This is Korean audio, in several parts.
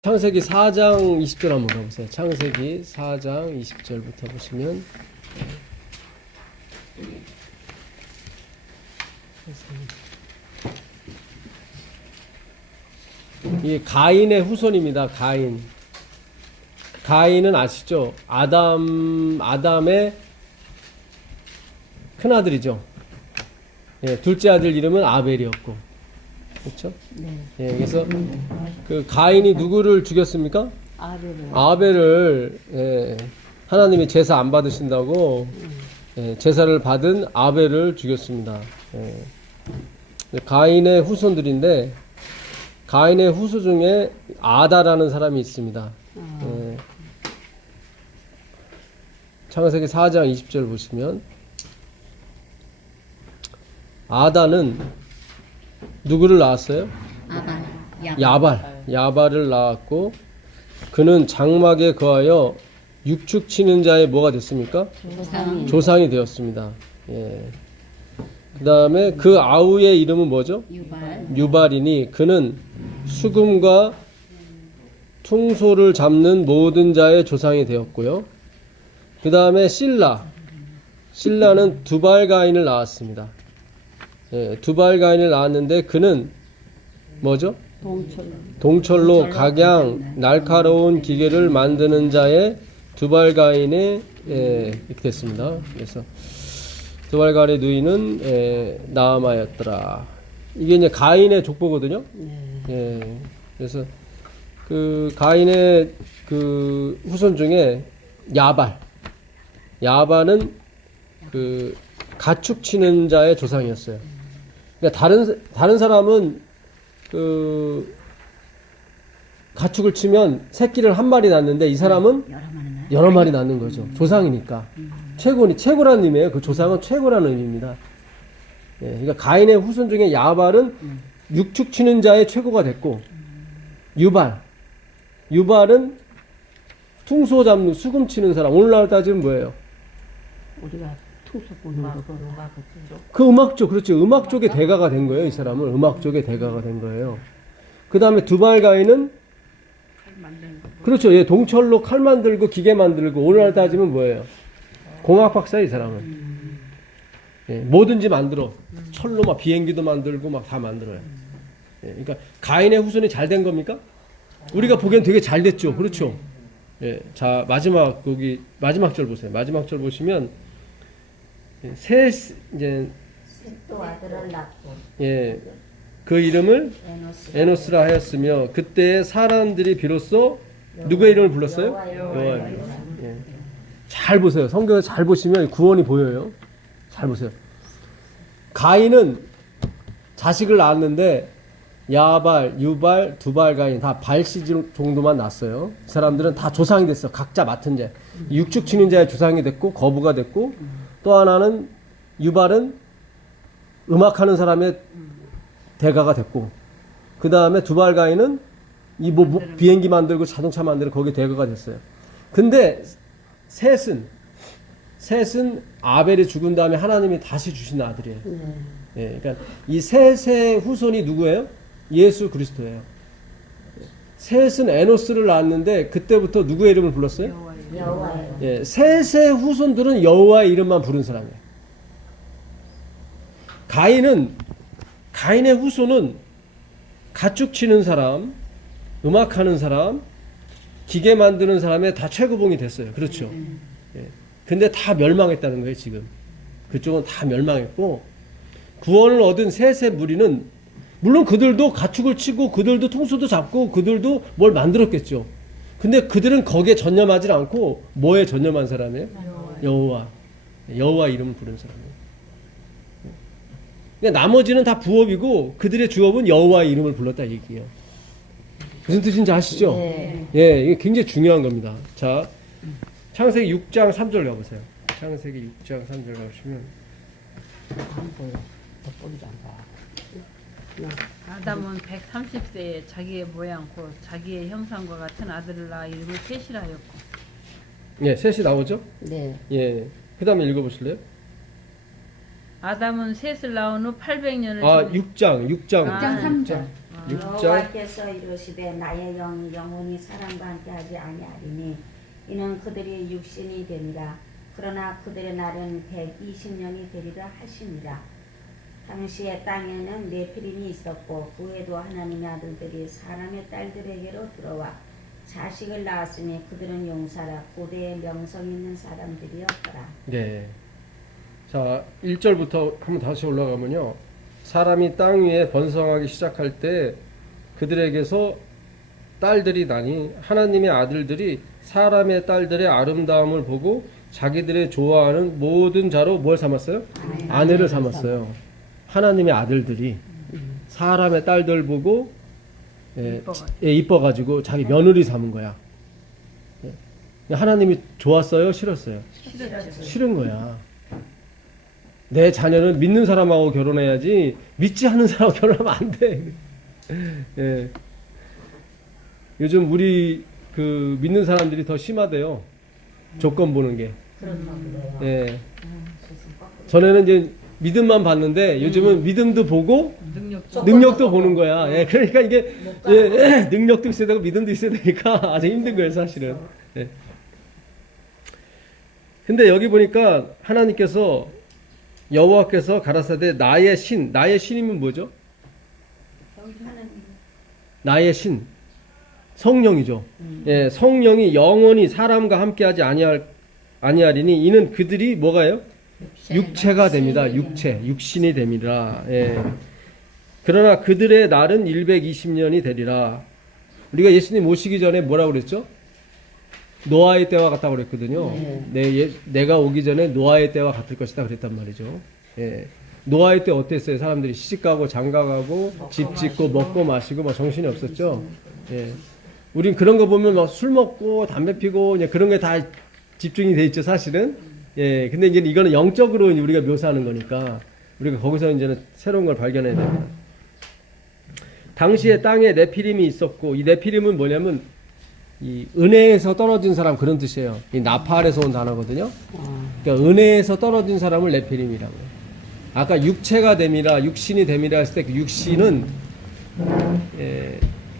창세기 4장 20절 한번 가보세요. 창세기 4장 20절부터 보시면 이게 가인의 후손입니다. 가인은 아시죠? 아담의 큰아들이죠. 예, 둘째 아들 이름은 아벨이었고, 그렇죠? 네. 예, 그래서 그 가인이 누구를 죽였습니까? 아벨을. 예, 하나님이 제사 안 받으신다고 예, 제사를 받은 아벨을 죽였습니다. 예. 가인의 후손들인데 가인의 후손 중에 아다라는 사람이 있습니다. 예. 창세기 4장 20절 보시면 아다는 누구를 낳았어요? 야발을 낳았고, 그는 장막에 거하여 육축 치는 자의 뭐가 됐습니까? 조상이 되었습니다. 예. 그 다음에 그 아우의 이름은 뭐죠? 유발이니 그는 수금과 퉁소를 잡는 모든 자의 조상이 되었고요. 그 다음에 실라는 두발가인을 낳았습니다. 예, 두발가인을 낳았는데 그는 뭐죠? 동철로 각양 날카로운 기계를 만드는 자의 두발가인의 이렇게 됐습니다. 그래서 두발가인의 누이는 나아마였더라. 이게 이제 가인의 족보거든요. 예, 그래서 그 가인의 그 후손 중에 야발은 그 가축 치는 자의 조상이었어요. 그러니까 다른 사람은 그 가축을 치면 새끼를 한 마리 낳는데 이 사람은 여러 마리 낳는 거죠. 조상이니까. 최고라는 의미예요. 그 조상은 최고라는 의미입니다. 예, 그러니까 가인의 후손 중에 야발은 육축 치는 자의 최고가 됐고, 유발은 퉁소 잡는 수금 치는 사람. 오늘날 따지면 뭐예요? 우리가 투수 보는 거. 그 음악 쪽, 그렇죠. 음악 쪽의 대가가 된 거예요. 이 사람은 음악 쪽의 대가가 된 거예요. 그 다음에 두발가인은 그렇죠. 예, 동철로 칼 만들고 기계 만들고, 오늘날 따지면 뭐예요? 공학 박사야, 이 사람은. 예, 뭐든지 만들어. 철로 막 비행기도 만들고 막 다 만들어요. 예, 그러니까 가인의 후손이 잘 된 겁니까? 우리가 보기엔 되게 잘 됐죠. 그렇죠. 예, 자, 마지막 절 보세요. 마지막 절 보시면 이제 또 아들을 낳고. 예, 그 이름을 에노스라 하였으며 그때 사람들이 비로소 누구의 이름을 불렀어요? 여호와의 이름. 예. 잘 보세요. 성경을 잘 보시면 구원이 보여요. 잘 보세요. 가인은 자식을 낳았는데 야발, 유발, 두발가인 다 발씨 정도만 낳았어요. 이 사람들은 다 조상이 됐어. 각자 맡은 자. 육축 치는 자의 조상이 됐고 거부가 됐고, 또 하나는 유발은 음악하는 사람의 대가가 됐고, 그 다음에 두발가인은 이 비행기 만들고 자동차 만들고 거기에 대가가 됐어요. 근데 셋은 아벨이 죽은 다음에 하나님이 다시 주신 아들이에요. 예, 그러니까 이 셋의 후손이 누구예요? 예수 그리스도예요. 셋은 에노스를 낳았는데 그때부터 누구의 이름을 불렀어요? 여호와의. 예, 셋의 후손들은 여호와의 이름만 부른 사람이에요. 가인의 후손은 가축 치는 사람, 음악하는 사람, 기계 만드는 사람에 다 최고봉이 됐어요. 그렇죠. 예. 근데 다 멸망했다는 거예요, 지금. 그쪽은 다 멸망했고, 구원을 얻은 셋의 무리는 물론 그들도 가축을 치고 그들도 통수도 잡고 그들도 뭘 만들었겠죠. 근데 그들은 거기에 전념하지 않고 뭐에 전념한 사람이에요? 여호와 이름을 부르는 사람이에요. 그러니까 나머지는 다 부업이고 그들의 주업은 여호와의 이름을 불렀다 얘기예요. 무슨 뜻인지 아시죠? 네. 예, 이게 굉장히 중요한 겁니다. 자, 창세기 6장 3절 가보세요. 창세기 6장 3절 가보시면 아담은 130세에 자기의 모양 곧 자기의 형상과 같은 아들을 낳아 이름을 셋이라 하였고. 예, 셋이 나오죠? 네. 예. 그 다음에 읽어보실래요? 아담은 셋을 낳은 후 800년을 6장 3절. 6장 여호와께서 이르시되 나의 영이 영원히 사람과 함께하지 아니하리니 이는 그들이 육신이 되니라. 그러나 그들의 날은 120년이 되리라 하시니라. 당시에 땅에는 네피림이 있었고 그 후에도 하나님의 아들들이 사람의 딸들에게로 들어와 자식을 낳았으니 그들은 용사라 고대에 명성 있는 사람들이었더라. 네. 자, 1절부터 한번 다시 올라가면요. 사람이 땅 위에 번성하기 시작할 때 그들에게서 딸들이 나니 하나님의 아들들이 사람의 딸들의 아름다움을 보고 자기들의 좋아하는 모든 자로 뭘 삼았어요? 아내를 삼았어요. 하나님의 아들들이 사람의 딸들 보고 이뻐가지고 자기 며느리 삼은 거야. 하나님이 좋았어요? 싫었어요? 싫었죠. 싫은 거야. 내 자녀는 믿는 사람하고 결혼해야지 믿지 않는 사람하고 결혼하면 안 돼. 예. 요즘 우리 그 믿는 사람들이 더 심하대요. 조건 보는 게. 그렇다고 그래요. 예. 전에는 이제 믿음만 봤는데 요즘은 믿음도 보고 능력도 보는 거야. 예. 그러니까 이게 예, 능력도 있어야 되고 믿음도 있어야 되니까 아주 힘든 거예요, 사실은. 예. 근데 여기 보니까 하나님께서 여호와께서 가라사대 나의 신이면 뭐죠? 나의 신 성령이죠. 예, 성령이 영원히 사람과 함께하지 아니하리니 이는 그들이 뭐가요? 육체가 됩니다. 육신이 됩니다. 예. 그러나 그들의 날은 120년이 되리라. 우리가 예수님 오시기 전에 뭐라고 그랬죠? 노아의 때와 같다고 그랬거든요. 내가 오기 전에 노아의 때와 같을 것이다 그랬단 말이죠. 예. 노아의 때 어땠어요? 사람들이 시집가고 장가가고 집 짓고 먹고 마시고 막 정신이 없었죠. 예. 우린 그런 거 보면 막 술 먹고 담배 피고 그냥 그런 게 다 집중이 돼 있죠, 사실은. 예. 근데 이제 이거는 영적으로 우리가 묘사하는 거니까 우리가 거기서 이제는 새로운 걸 발견해야 됩니다. 당시에 땅에 네피림이 있었고 이 네피림은 뭐냐면 이 은혜에서 떨어진 사람 그런 뜻이에요. 이 나팔에서 온 단어거든요. 그러니까 은혜에서 떨어진 사람을 네피림이라고 해요. 아까 육체가 됨이라 육신이 됨이라 했을 때 그 육신은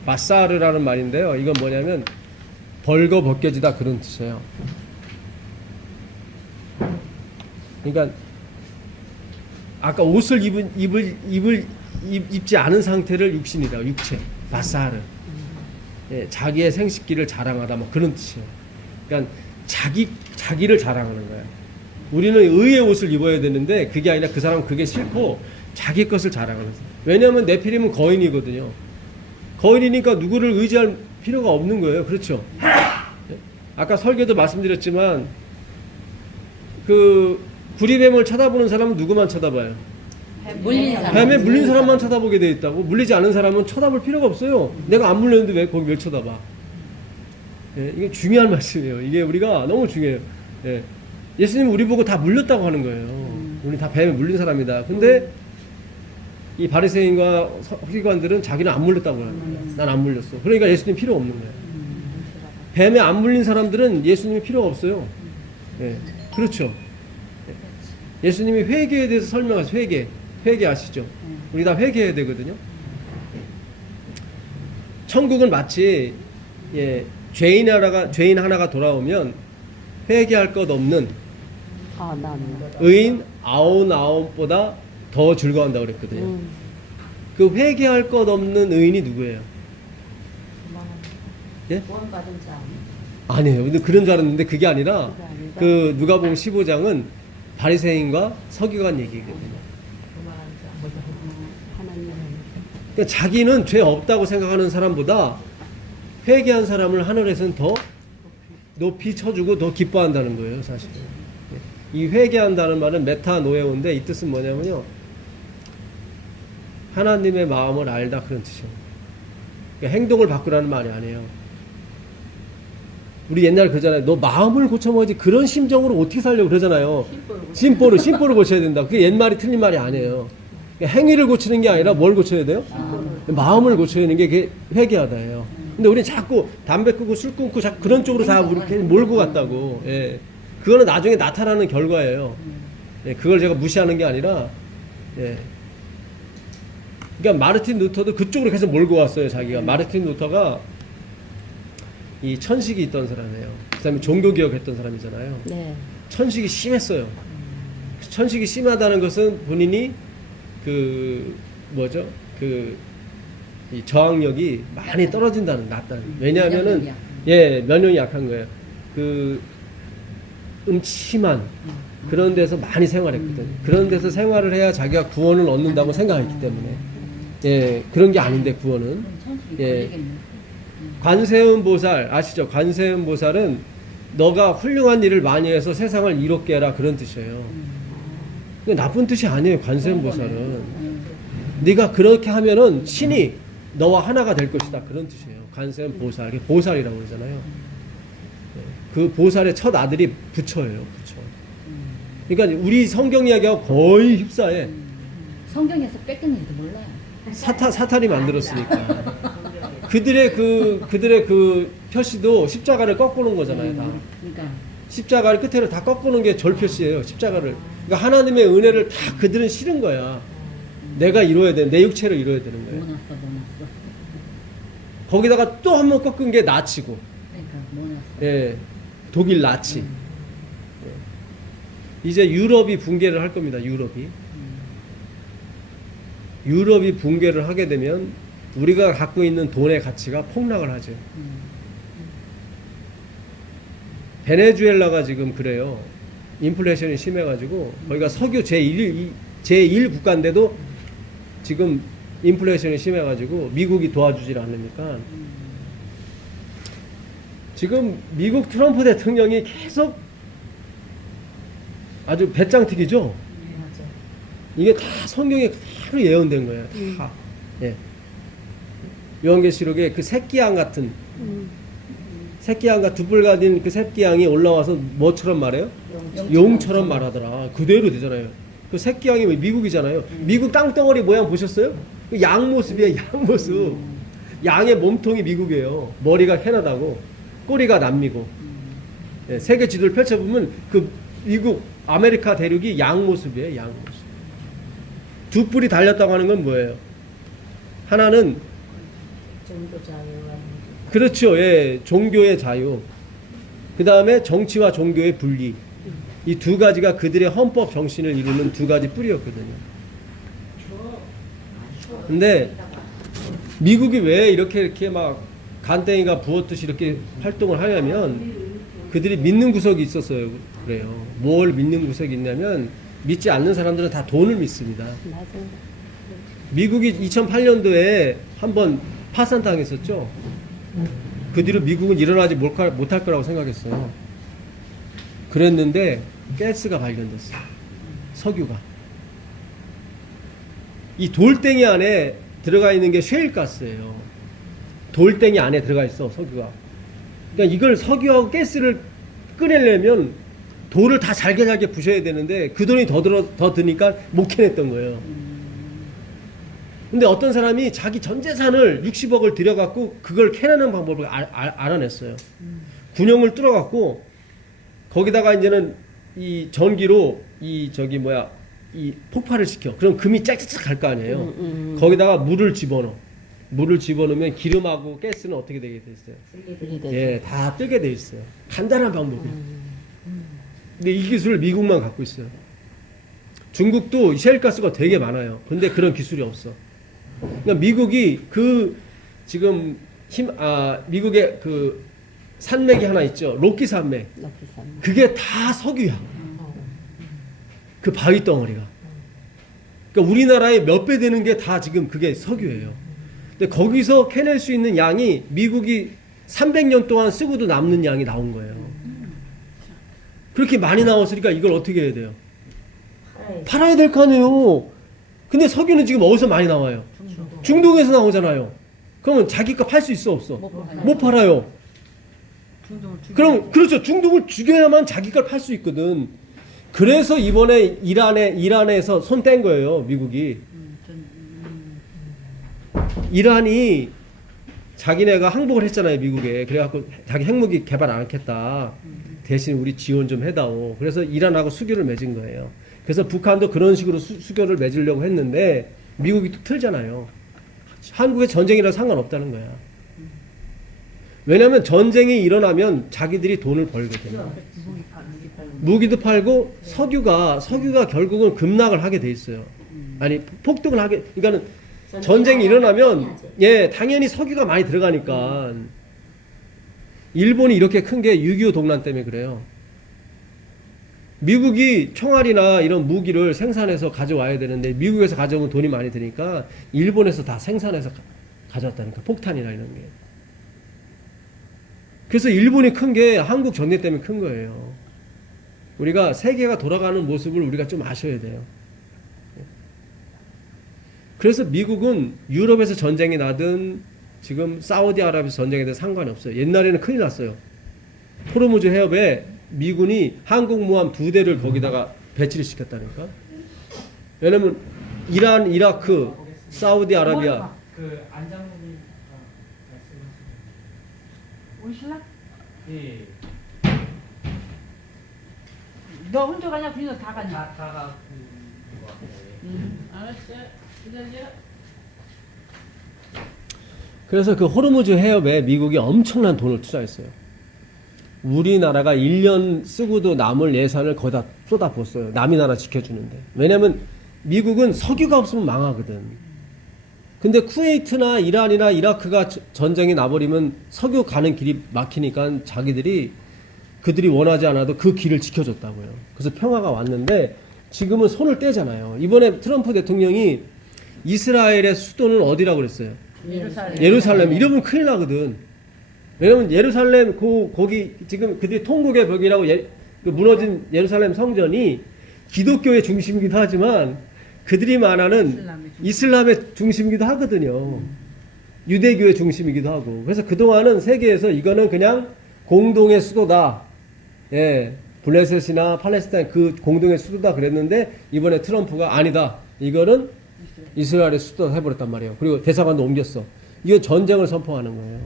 마사르라는 말인데요. 이건 뭐냐면 벌거 벗겨지다 그런 뜻이에요. 그러니까 아까 옷을 입지 않은 상태를 육신이라고 육체 마사르. 예, 자기의 생식기를 자랑하다 뭐 그런 뜻이에요. 그러니까 자기를 자랑하는 거예요. 우리는 의의 옷을 입어야 되는데 그게 아니라 그 사람은 그게 싫고 자기 것을 자랑하는 거예요. 왜냐하면 네피림은 거인이거든요. 거인이니까 누구를 의지할 필요가 없는 거예요. 그렇죠? 예? 아까 설교도 말씀드렸지만 그 구리뱀을 쳐다보는 사람은 누구만 쳐다봐요? 뱀에 물린 사람만 쳐다보게 돼 있다고. 물리지 않은 사람은 쳐다볼 필요가 없어요. 내가 안 물렸는데 왜 거기 왜 쳐다봐? 예, 이게 중요한 말씀이에요. 이게 우리가 너무 중요해요. 예. 예수님 우리 보고 다 물렸다고 하는 거예요. 우리 다 뱀에 물린 사람이다. 근데 이 바리새인과 서기관들은 자기는 안 물렸다고 하는 거예요. 난 안 물렸어. 그러니까 예수님 필요 없는 거예요. 뱀에 안 물린 사람들은 예수님이 필요가 없어요. 예. 그렇죠. 예수님이 회개에 대해서 설명하세요. 회개 아시죠? 우리 다 회개해야 되거든요. 천국은 마치 죄인 하나가 돌아오면 회개할 것 없는 의인 99보다 더 즐거워한다고 그랬거든요. 그 회개할 것 없는 의인이 누구예요? 예? 구원받은 자. 아니에요. 근데 그런 줄 알았는데 그게 아니라 그 누가복음 15장은 바리새인과 서기관 얘기거든요. 그러니까 자기는 죄 없다고 생각하는 사람보다 회개한 사람을 하늘에서는 더 높이 쳐주고 더 기뻐한다는 거예요, 사실은. 이 회개한다는 말은 메타노에오인데 이 뜻은 뭐냐면요. 하나님의 마음을 알다 그런 뜻이에요. 그러니까 행동을 바꾸라는 말이 아니에요. 우리 옛날에 그러잖아요. 너 마음을 고쳐먹어야지 그런 심정으로 어떻게 살려고 그러잖아요. 심보를 고쳐야 된다. 그게 옛말이 틀린 말이 아니에요. 그러니까 행위를 고치는 게 아니라 뭘 고쳐야 돼요? 마음을 고쳐야 하는 게 그게 회개하다예요. 근데 우리는 자꾸 담배 끊고 술 끊고 자꾸 그런 쪽으로 다 이렇게 몰고 갔다고. 예. 그거는 나중에 나타나는 결과예요. 예. 그걸 제가 무시하는 게 아니라, 예. 그러니까 마르틴 루터도 그쪽으로 계속 몰고 왔어요. 자기가 마르틴 루터가 이 천식이 있던 사람이에요. 그다음에 종교개혁했던 사람이잖아요. 네. 천식이 심했어요. 천식이 심하다는 것은 본인이 그 뭐죠? 이 저항력이 많이 떨어진다는 낮다는. 왜냐하면은 면역이 약한 거예요. 그 음침한 그런 데서 많이 생활했거든. 그런 데서 생활을 해야 자기가 구원을 얻는다고 생각했기 때문에. 예, 그런 게 아닌데 구원은. 예. 관세음 보살 아시죠? 관세음 보살은 너가 훌륭한 일을 많이 해서 세상을 이롭게 해라 그런 뜻이에요. 근데 나쁜 뜻이 아니에요. 관세음 보살은 네가 그렇게 하면은 신이 너와 하나가 될 것이다 그런 뜻이에요. 관세음 보살, 보살이라고 그러잖아요. 그 보살의 첫 아들이 부처예요. 부처. 그러니까 우리 성경 이야기하고 거의 흡사해. 성경에서 뺏겼는지도 몰라요. 사탄이 만들었으니까. 그들의 그 표시도 십자가를 꺾어놓은 거잖아요. 다. 그러니까 십자가를 끝으로 다 꺾어놓은 게 절 표시예요. 십자가를. 그러니까 하나님의 은혜를 다 그들은 싫은 거야. 내가 이루어야 돼. 내 육체로 이루어야 되는 거예요. 모났어. 거기다가 또 한 번 꺾은 게 나치고. 그러니까 모났어. 예. 독일 나치. 이제 유럽이 붕괴를 할 겁니다. 유럽이 붕괴를 하게 되면 우리가 갖고 있는 돈의 가치가 폭락을 하죠. 베네수엘라가 지금 그래요. 인플레이션이 심해가지고 거기가 석유 제1 국가인데도 지금 인플레이션이 심해가지고 미국이 도와주질 않으니까 지금 미국 트럼프 대통령이 계속 아주 배짱튀기죠. 이게 다 성경에 그대로 예언된 거예요. 다. 예. 요한계시록에 그 새끼양 같은 새끼양과 두뿔 가진 그 새끼양이 올라와서 뭐처럼 말해요? 용처럼 말하더라. 그대로 되잖아요. 그 새끼양이 미국이잖아요. 미국 땅덩어리 모양 보셨어요? 그 양 모습이에요. 양 모습. 양의 몸통이 미국이에요. 머리가 캐나다고 꼬리가 남미고. 예, 세계 지도를 펼쳐보면 그 미국 아메리카 대륙이 양 모습이에요. 양 모습. 두 뿔이 달렸다고 하는 건 뭐예요? 하나는 종교 자유와 그렇죠. 예. 종교의 자유. 그 다음에 정치와 종교의 분리. 이 두 가지가 그들의 헌법 정신을 이루는 두 가지 뿌리였거든요. 근데 미국이 왜 이렇게 막 간땡이가 부었듯이 이렇게 활동을 하냐면 그들이 믿는 구석이 있었어요. 그래요. 뭘 믿는 구석이 있냐면 믿지 않는 사람들은 다 돈을 믿습니다. 맞아요. 미국이 2008년도에 한번 파산당했었죠. 그 뒤로 미국은 일어나지 못할 거라고 생각했어요. 그랬는데 가스가 발견됐어요. 석유가. 이 돌덩이 안에 들어가 있는 게 셰일가스예요. 돌덩이 안에 들어가 있어 석유가. 그러니까 이걸 석유하고 가스를 꺼내려면 돌을 다 잘게 부셔야 되는데 그 돈이 더 드니까 못 캐냈던 거예요. 근데 어떤 사람이 자기 전 재산을 60억을 들여갖고 그걸 캐내는 방법을 알아냈어요. 군용을 뚫어갖고 거기다가 이제는 이 전기로 이 폭발을 시켜. 그럼 금이 짝짝짝 갈 거 아니에요. 거기다가 물을 집어넣으면 기름하고 가스는 어떻게 되게 돼 있어요? 예, 다 뜨게 돼 있어요. 간단한 방법이에요. 근데 이 기술을 미국만 갖고 있어요. 중국도 셰일가스가 되게 많아요. 근데 그런 기술이 없어. 그러니까 미국이 미국의 그 산맥이 하나 있죠. 로키 산맥. 그게 다 석유야. 그 바위 덩어리가. 그러니까 우리나라의 몇 배 되는 게 다 지금 그게 석유예요. 근데 거기서 캐낼 수 있는 양이 미국이 300년 동안 쓰고도 남는 양이 나온 거예요. 그렇게 많이 나왔으니까 이걸 어떻게 해야 돼요? 팔아야 될 거 아니에요. 근데 석유는 지금 어디서 많이 나와요? 중동에서 나오잖아요. 그러면 자기 거 팔 수 있어 없어? 못 팔아요. 그럼 그렇죠. 중동을 죽여야만 자기 걸 팔 수 있거든. 그래서 이번에 이란에서 손 뗀 거예요. 미국이. 이란이 자기네가 항복을 했잖아요. 미국에. 그래갖고 자기 핵무기 개발 안 하겠다. 대신 우리 지원 좀 해다오. 그래서 이란하고 수교를 맺은 거예요. 그래서 북한도 그런 식으로 수교를 맺으려고 했는데 미국이 또 틀잖아요. 한국의 전쟁이랑 상관없다는 거야. 왜냐하면 전쟁이 일어나면 자기들이 돈을 벌거든요. 무기도 팔고 석유가 결국은 급락을 하게 돼 있어요. 아니 폭등을 하게. 그러니까는 전쟁이 일어나면 당연히 석유가 많이 들어가니까. 일본이 이렇게 큰 게 6.25 동란 때문에 그래요. 미국이 총알이나 이런 무기를 생산해서 가져와야 되는데 미국에서 가져오면 돈이 많이 드니까 일본에서 다 생산해서 가져왔다니까. 폭탄이나 이런 게. 그래서 일본이 큰 게 한국 전쟁 때문에 큰 거예요. 우리가 세계가 돌아가는 모습을 우리가 좀 아셔야 돼요. 그래서 미국은 유럽에서 전쟁이 나든 지금 사우디아라비아에서 전쟁에 대해 상관이 없어요. 옛날에는 큰일 났어요. 호르무즈 해협에 미군이 항공모함 2대를 거기다가 배치를 시켰다니까. 왜냐면 이란, 이라크, 사우디아라비아. 그 안장님 말씀하신. 오실라? 예. 너 혼자 가냐? 그냥 다 가냐? 다가 그거 같아요. 알았어. 기다려. 그래서 그 호르무즈 해협에 미국이 엄청난 돈을 투자했어요. 우리나라가 1년 쓰고도 남을 예산을 거기다 쏟아부었어요. 남이 나라 지켜주는데. 왜냐면 미국은 석유가 없으면 망하거든. 근데 쿠웨이트나 이란이나 이라크가 전쟁이 나버리면 석유 가는 길이 막히니까 그들이 원하지 않아도 그 길을 지켜줬다고요. 그래서 평화가 왔는데 지금은 손을 떼잖아요. 이번에 트럼프 대통령이 이스라엘의 수도는 어디라고 그랬어요? 예루살렘. 이러면 큰일 나거든. 왜냐면 예루살렘 거기 지금 그들이 통곡의 벽이라고 그 무너진 예루살렘 성전이 기독교의 중심이기도 하지만 그들이 말하는 이슬람의 중심이기도 하거든요. 유대교의 중심이기도 하고. 그래서 그동안은 세계에서 이거는 그냥 공동의 수도다. 예. 블레셋이나 팔레스타인 그 공동의 수도다 그랬는데 이번에 트럼프가 아니다. 이거는 이스라엘의 수도 해버렸단 말이에요. 그리고 대사관도 옮겼어. 이거 전쟁을 선포하는 거예요.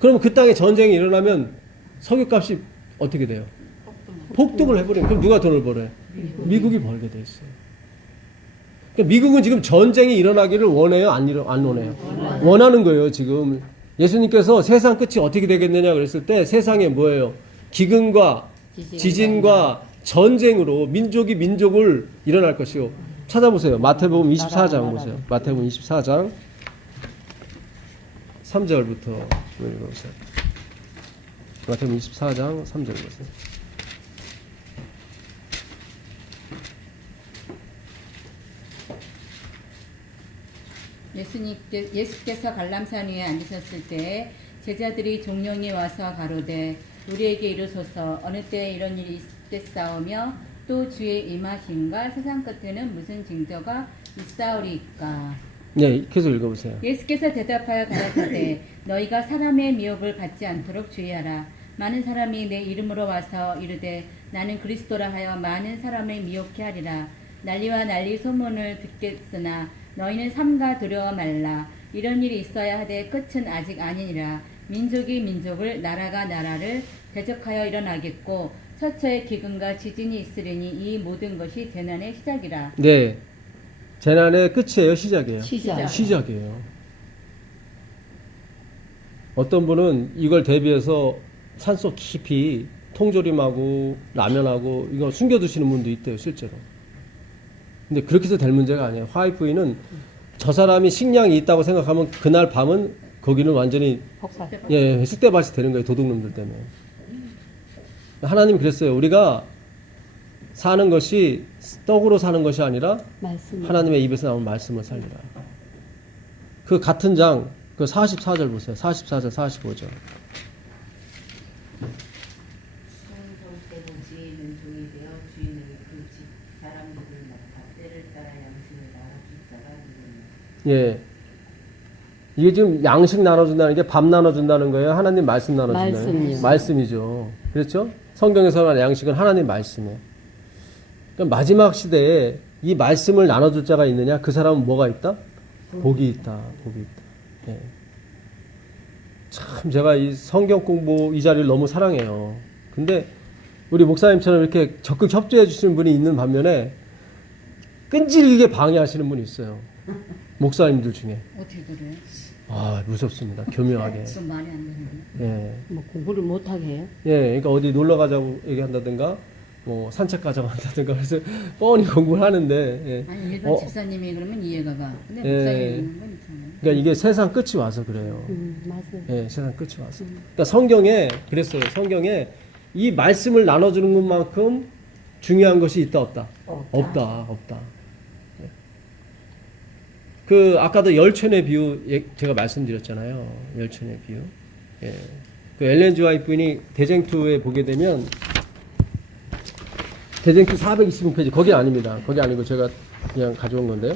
그럼 그 땅에 전쟁이 일어나면 석유값이 어떻게 돼요? 폭등을 해버리면 그럼 누가 돈을 벌어요? 미국이 벌게 돼 있어요. 그러니까 미국은 지금 전쟁이 일어나기를 원해요? 안 원해요? 원하는 거예요. 지금 예수님께서 세상 끝이 어떻게 되겠느냐 그랬을 때 세상에 뭐예요? 기근과 지진과 전쟁으로 민족이 민족을 일어날 것이요. 찾아보세요. 마태복음 24장 보세요. 마태복음 24장 3절부터 읽어보세요. 마태복음 24장 3절 보세요. 예수께서 갈람산 위에 앉으셨을 때 제자들이 종령이 와서 가로되 우리에게 이르소서 어느 때에 이런 일이 있겠사오며 또 주의 임하심과 세상 끝에는 무슨 징조가 있사오리까. 네, 계속 읽어보세요. 예수께서 대답하여 가라사대 너희가 사람의 미혹을 받지 않도록 주의하라. 많은 사람이 내 이름으로 와서 이르되 나는 그리스도라 하여 많은 사람을 미혹케 하리라. 난리와 난리 소문을 듣겠으나 너희는 삼가 두려워 말라. 이런 일이 있어야 하되 끝은 아직 아니니라. 민족이 민족을 나라가 나라를 대적하여 일어나겠고 처처에 기근과 지진이 있으리니 이 모든 것이 재난의 시작이라. 네, 재난의 끝이에요, 시작이에요? 시작이에요. 어떤 분은 이걸 대비해서 산속 깊이 통조림하고 라면하고 이거 숨겨두시는 분도 있대요, 실제로. 근데 그렇게 해서 될 문제가 아니에요. 화이트웨이는 저 사람이 식량이 있다고 생각하면 그날 밤은 거기는 완전히 쑥대밭이 되는 거예요. 도둑놈들 때문에. 하나님 그랬어요. 우리가 사는 것이 떡으로 사는 것이 아니라 하나님의 입에서 나온 말씀을 살리라. 그 같은 장, 그 44절 보세요. 44절, 45절. 수종 때는 지혜는 종이 되어 주인에게 그 집 사람들을 맡아 때를 따라 양식을 나눠줄 자가 누구냐. 예. 이게 지금 양식 나눠준다는 게 밥 나눠준다는 거예요? 하나님 말씀 나눠준다는 거예요? 말씀이죠. 그렇죠? 성경에서 말하는 양식은 하나님 말씀이에요. 그러니까 마지막 시대에 이 말씀을 나눠줄 자가 있느냐? 그 사람은 뭐가 있다? 복이 있다. 복이 있다. 예. 참 제가 이 성경 공부 이 자리를 너무 사랑해요. 근데 우리 목사님처럼 이렇게 적극 협조해 주시는 분이 있는 반면에 끈질기게 방해하시는 분이 있어요. 목사님들 중에. 어떻게 그래요? 아, 무섭습니다. 교묘하게. 좀 말이 안 되는데. 예. 뭐 공부를 못하게 해요? 예, 그러니까 어디 놀러 가자고 얘기한다든가, 뭐 산책 가자고 한다든가, 그래서 뻔히 공부를 하는데, 예. 아니 일반 어. 집사님이 그러면 이해가 가. 근데 예. 목사님이 그러는 건 이상해. 그러니까 이게 세상 끝이 와서 그래요. 맞아요. 예, 세상 끝이 와서. 그러니까 성경에, 그랬어요. 성경에 이 말씀을 나눠주는 것만큼 중요한 것이 있다, 없다? 없다. 예. 그, 아까도 열천의 비유, 제가 말씀드렸잖아요. 열천의 비유. 예. 그 엘렌 지 화이트분이 대쟁투에 보게 되면, 대쟁투 426페이지, 거기 아닙니다. 거기 아니고 제가 그냥 가져온 건데요.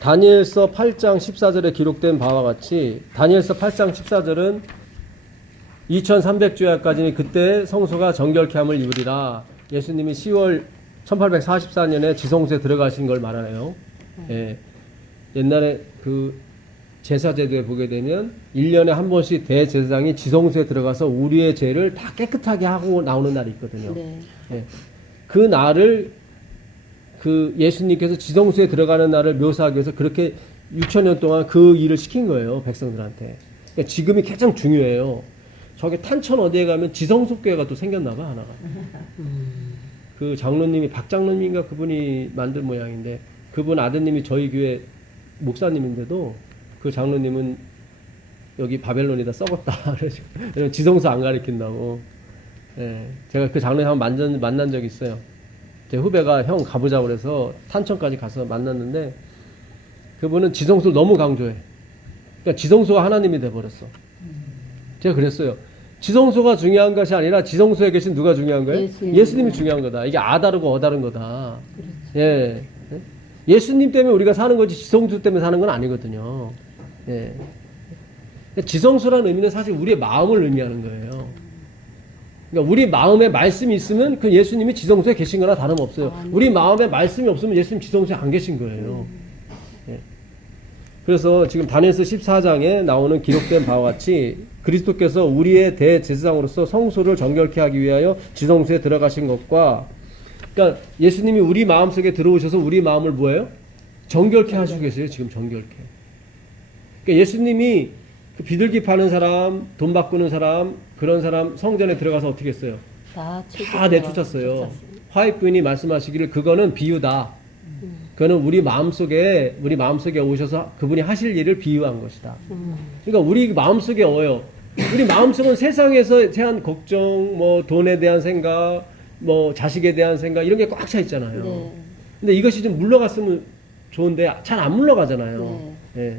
다니엘서 8장 14절에 기록된 바와 같이, 다니엘서 8장 14절은 2300주야까지는 그때 성소가 정결케 함을 입으리라. 예수님이 10월 1844년에 지성소에 들어가신 걸 말하네요. 예. 옛날에 그 제사제도에 보게 되면 1년에 한 번씩 대제사장이 지성소에 들어가서 우리의 죄를 다 깨끗하게 하고 나오는 날이 있거든요. 네. 예. 그 날을 그 예수님께서 지성소에 들어가는 날을 묘사하기 위해서 그렇게 6,000년 동안 그 일을 시킨 거예요, 백성들한테. 그러니까 지금이 가장 중요해요. 저기 탄천 어디에 가면 지성소교회가 또 생겼나 봐, 하나가. 그 장로님이, 박장로님인가 그분이 만든 모양인데, 그분 아드님이 저희 교회 목사님인데도 그 장로님은 여기 바벨론에다 썩었다. 그래서 지성소 안 가리킨다고. 예, 제가 그 장로님 한번 만난 적이 있어요. 제 후배가 형 가보자고 그래서 탄천까지 가서 만났는데, 그분은 지성소를 너무 강조해. 그러니까 지성소가 하나님이 돼버렸어. 제가 그랬어요. 지성소가 중요한 것이 아니라 지성소에 계신 누가 중요한 거예요? 예수님이 중요한 거다. 이게 아다르고 어다른 거다. 예. 예수님 때문에 우리가 사는 거지 지성소 때문에 사는 건 아니거든요. 예. 지성소라는 의미는 사실 우리의 마음을 의미하는 거예요. 그러니까 우리 마음에 말씀이 있으면 그 예수님이 지성소에 계신 거나 다름없어요. 우리 마음에 말씀이 없으면 예수님 지성소에 안 계신 거예요. 예. 그래서 지금 다니엘서 14장에 나오는 기록된 바와 같이 그리스도께서 우리의 대제사장으로서 성소를 정결케 하기 위하여 지성소에 들어가신 것과, 그러니까 예수님이 우리 마음속에 들어오셔서 우리 마음을 뭐예요? 정결케 하시고 계세요. 지금 정결케. 그러니까 예수님이 그 비둘기 파는 사람, 돈 바꾸는 사람, 그런 사람 성전에 들어가서 어떻게 했어요? 다 내쫓았어요. 화이트분이 말씀하시기를 그거는 비유다. 그거는 우리 마음속에 오셔서 그분이 하실 일을 비유한 것이다. 그러니까 우리 마음속에 우리 마음속은 세상에서 대한 걱정, 뭐 돈에 대한 생각, 뭐 자식에 대한 생각 이런 게 꽉 차 있잖아요. 네. 근데 이것이 좀 물러갔으면 좋은데 잘 안 물러가잖아요. 예.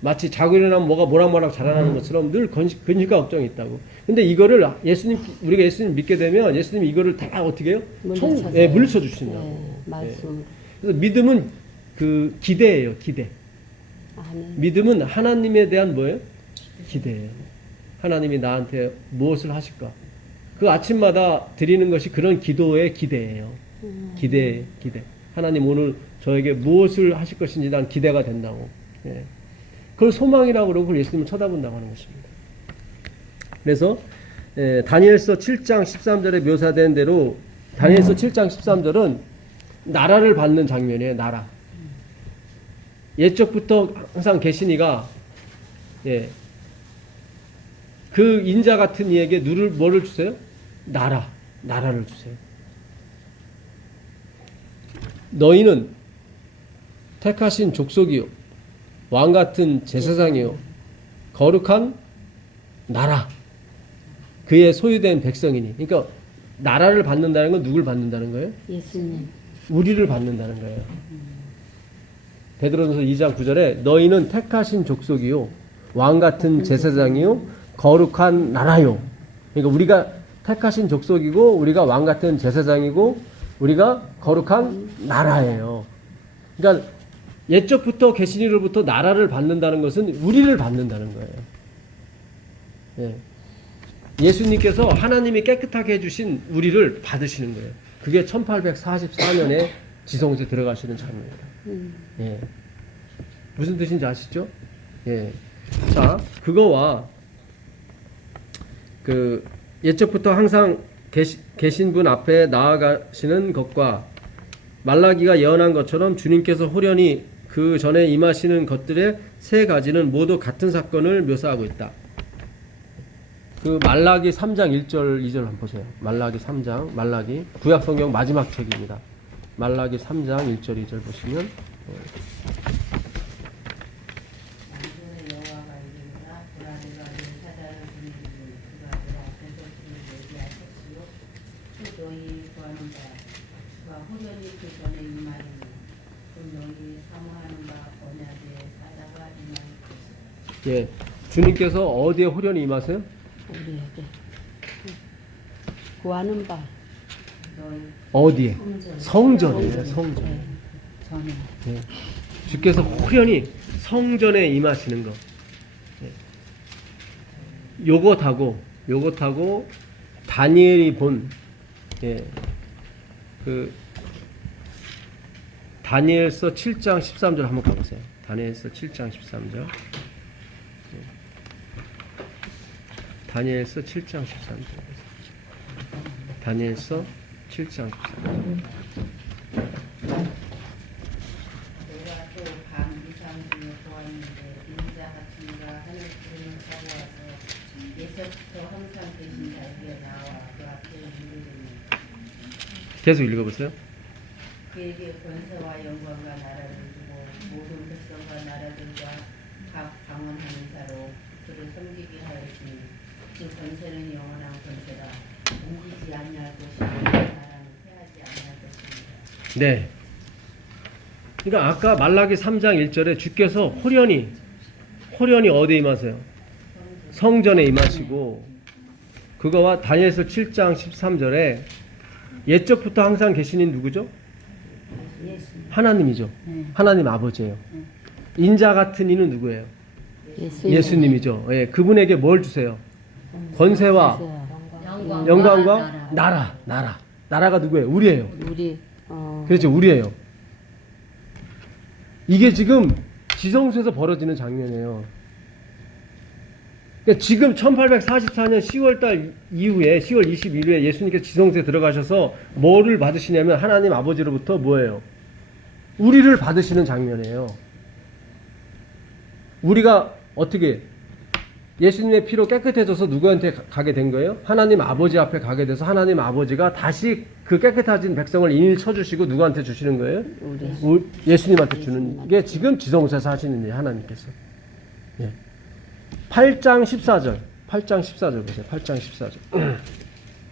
마치 자고 일어나면 뭐가 모락모락 자라나는 것처럼 늘 근심과 걱정이 있다고. 근데 이거를 우리가 예수님 믿게 되면 예수님이 이거를 다 어떻게 해요? 물리쳐 주신다고. 네, 말씀. 그래서 믿음은 그 기대예요, 기대. 아멘. 믿음은 하나님에 대한 뭐예요? 기대예요. 하나님이 나한테 무엇을 하실까? 그 아침마다 드리는 것이 그런 기도의 기대예요. 기대. 하나님 오늘 저에게 무엇을 하실 것인지 난 기대가 된다고. 예. 그걸 소망이라고 그러고 예수님을 쳐다본다고 하는 것입니다. 그래서 다니엘서 7장 13절에 묘사된 대로 다니엘서 7장 13절은 나라를 받는 장면이에요. 나라. 옛적부터 항상 계시니가 그 인자 같은 이에게 뭐를 주세요? 나라를 주세요. 너희는 택하신 족속이요 왕 같은 제사장이요 거룩한 나라 그의 소유된 백성이니. 그러니까 나라를 받는다는 건 누굴 받는다는 거예요? 예수님. 우리를 받는다는 거예요. 베드로전서 2장 9절에 너희는 택하신 족속이요 왕 같은 제사장이요 거룩한 나라요. 그러니까 우리가 택하신 족속이고 우리가 왕 같은 제사장이고 우리가 거룩한 나라예요. 그러니까 옛적부터 계신 이로부터 나라를 받는다는 것은 우리를 받는다는 거예요. 예. 예수님께서 하나님이 깨끗하게 해주신 우리를 받으시는 거예요. 그게 1844년에 지성소에 들어가시는 장면입니다. 예. 무슨 뜻인지 아시죠? 예. 자, 그거와 그 옛적부터 항상 계신 분 앞에 나아가시는 것과 말라기가 예언한 것처럼 주님께서 호련히 그 전에 임하시는 것들의 세 가지는 모두 같은 사건을 묘사하고 있다. 그 말라기 3장 1절 2절 한번 보세요. 말라기 3장, 말라기 구약 성경 마지막 책입니다. 말라기 3장 1절 2절 보시면 예, 주님께서 어디에 호련히 임하세요? 우리에게 구하는 바 어디에? 성전이에요. 성전. 전에 예. 주께서 호련히 성전에 임하시는 거. 예. 요것하고 다니엘이 본 그 다니엘서 7장 13절 한번 가보세요. 다니엘서 7장 13절. 다니엘서 7장 13절. 다니엘서 7장 13절. 내가 또 밤 이상 중에 보았는데 인자 같은 이가 하늘 구름을 타고 와서 예서부터 항상 계신 자에게 나와 그 앞에 이르르니 계속 읽어보세요. 그에게 권세와 영광과 나라를 주고 모든 백성과 나라들과 각 방언하는 자로 그를 섬기게 하였으니 그 권세는 영원한 권세라 옮기지 아니할 것이고 나라는 패하지 아니할 것입니다. 네. 그러니까 아까 말라기 3장 1절에 주께서 호련히 어디에 임하세요? 성전에 임하시고 그거와 다니엘서 7장 13절에 옛적부터 항상 계시는 누구죠? 하나님이죠. 하나님 아버지예요. 인자 같은 이는 누구예요? 예수님이죠. 예, 그분에게 뭘 주세요? 권세와 영광과 나라가 누구예요? 우리예요. 우리 그렇죠, 우리예요. 이게 지금 지성소에서 벌어지는 장면이에요. 그러니까 지금 1844년 10월달 이후에 10월 21일에 예수님께서 지성소에 들어가셔서 뭐를 받으시냐면 하나님 아버지로부터 뭐예요? 우리를 받으시는 장면이에요. 우리가 어떻게 예수님의 피로 깨끗해져서 누구한테 가게 된 거예요? 하나님 아버지 앞에 가게 돼서 하나님 아버지가 다시 그 깨끗해진 백성을 인일 쳐주시고 누구한테 주시는 거예요? 예수님한테 주는 게 지금 지성소에서 하시는 일이에요. 하나님께서. 예. 8장 14절 보세요. 8장 14절.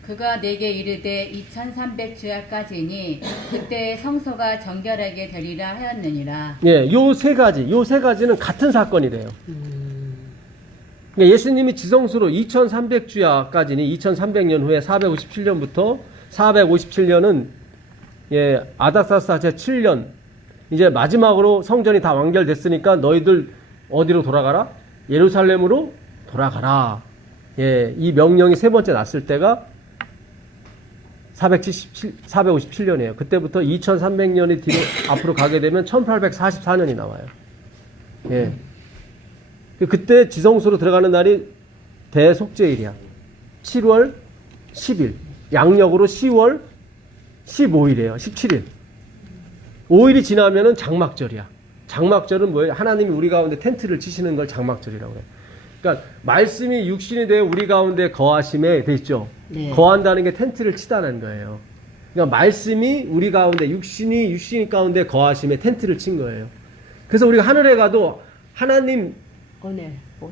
그가 내게 이르되 2300주야까지니 그때 성소가 정결하게 되리라 하였느니라. 예, 요 세 가지는 같은 사건이래요. 그러니까 예수님이 지성소로 2300주야까지니 2300년 후에 457년부터 457년은 예, 아닥사스다 제7년 이제 마지막으로 성전이 다 완결됐으니까 너희들 어디로 돌아가라? 예루살렘으로 돌아가라. 예, 이 명령이 세 번째 났을 때가 457년이에요. 그때부터 2300년이 뒤로 앞으로 가게 되면 1844년이 나와요. 예. 그때 지성소로 들어가는 날이 대속죄일이야. 7월 10일. 양력으로 10월 15일이에요. 17일. 5일이 지나면은 장막절이야. 장막절은 뭐예요? 하나님이 우리 가운데 텐트를 치시는 걸 장막절이라고 해요. 그러니까 말씀이 육신이 되어 우리 가운데 거하심에 돼 있죠. 네. 거한다는 게 텐트를 치다는 거예요. 그러니까 말씀이 우리 가운데 육신 가운데 거하심에 텐트를 친 거예요. 그래서 우리가 하늘에 가도 하나님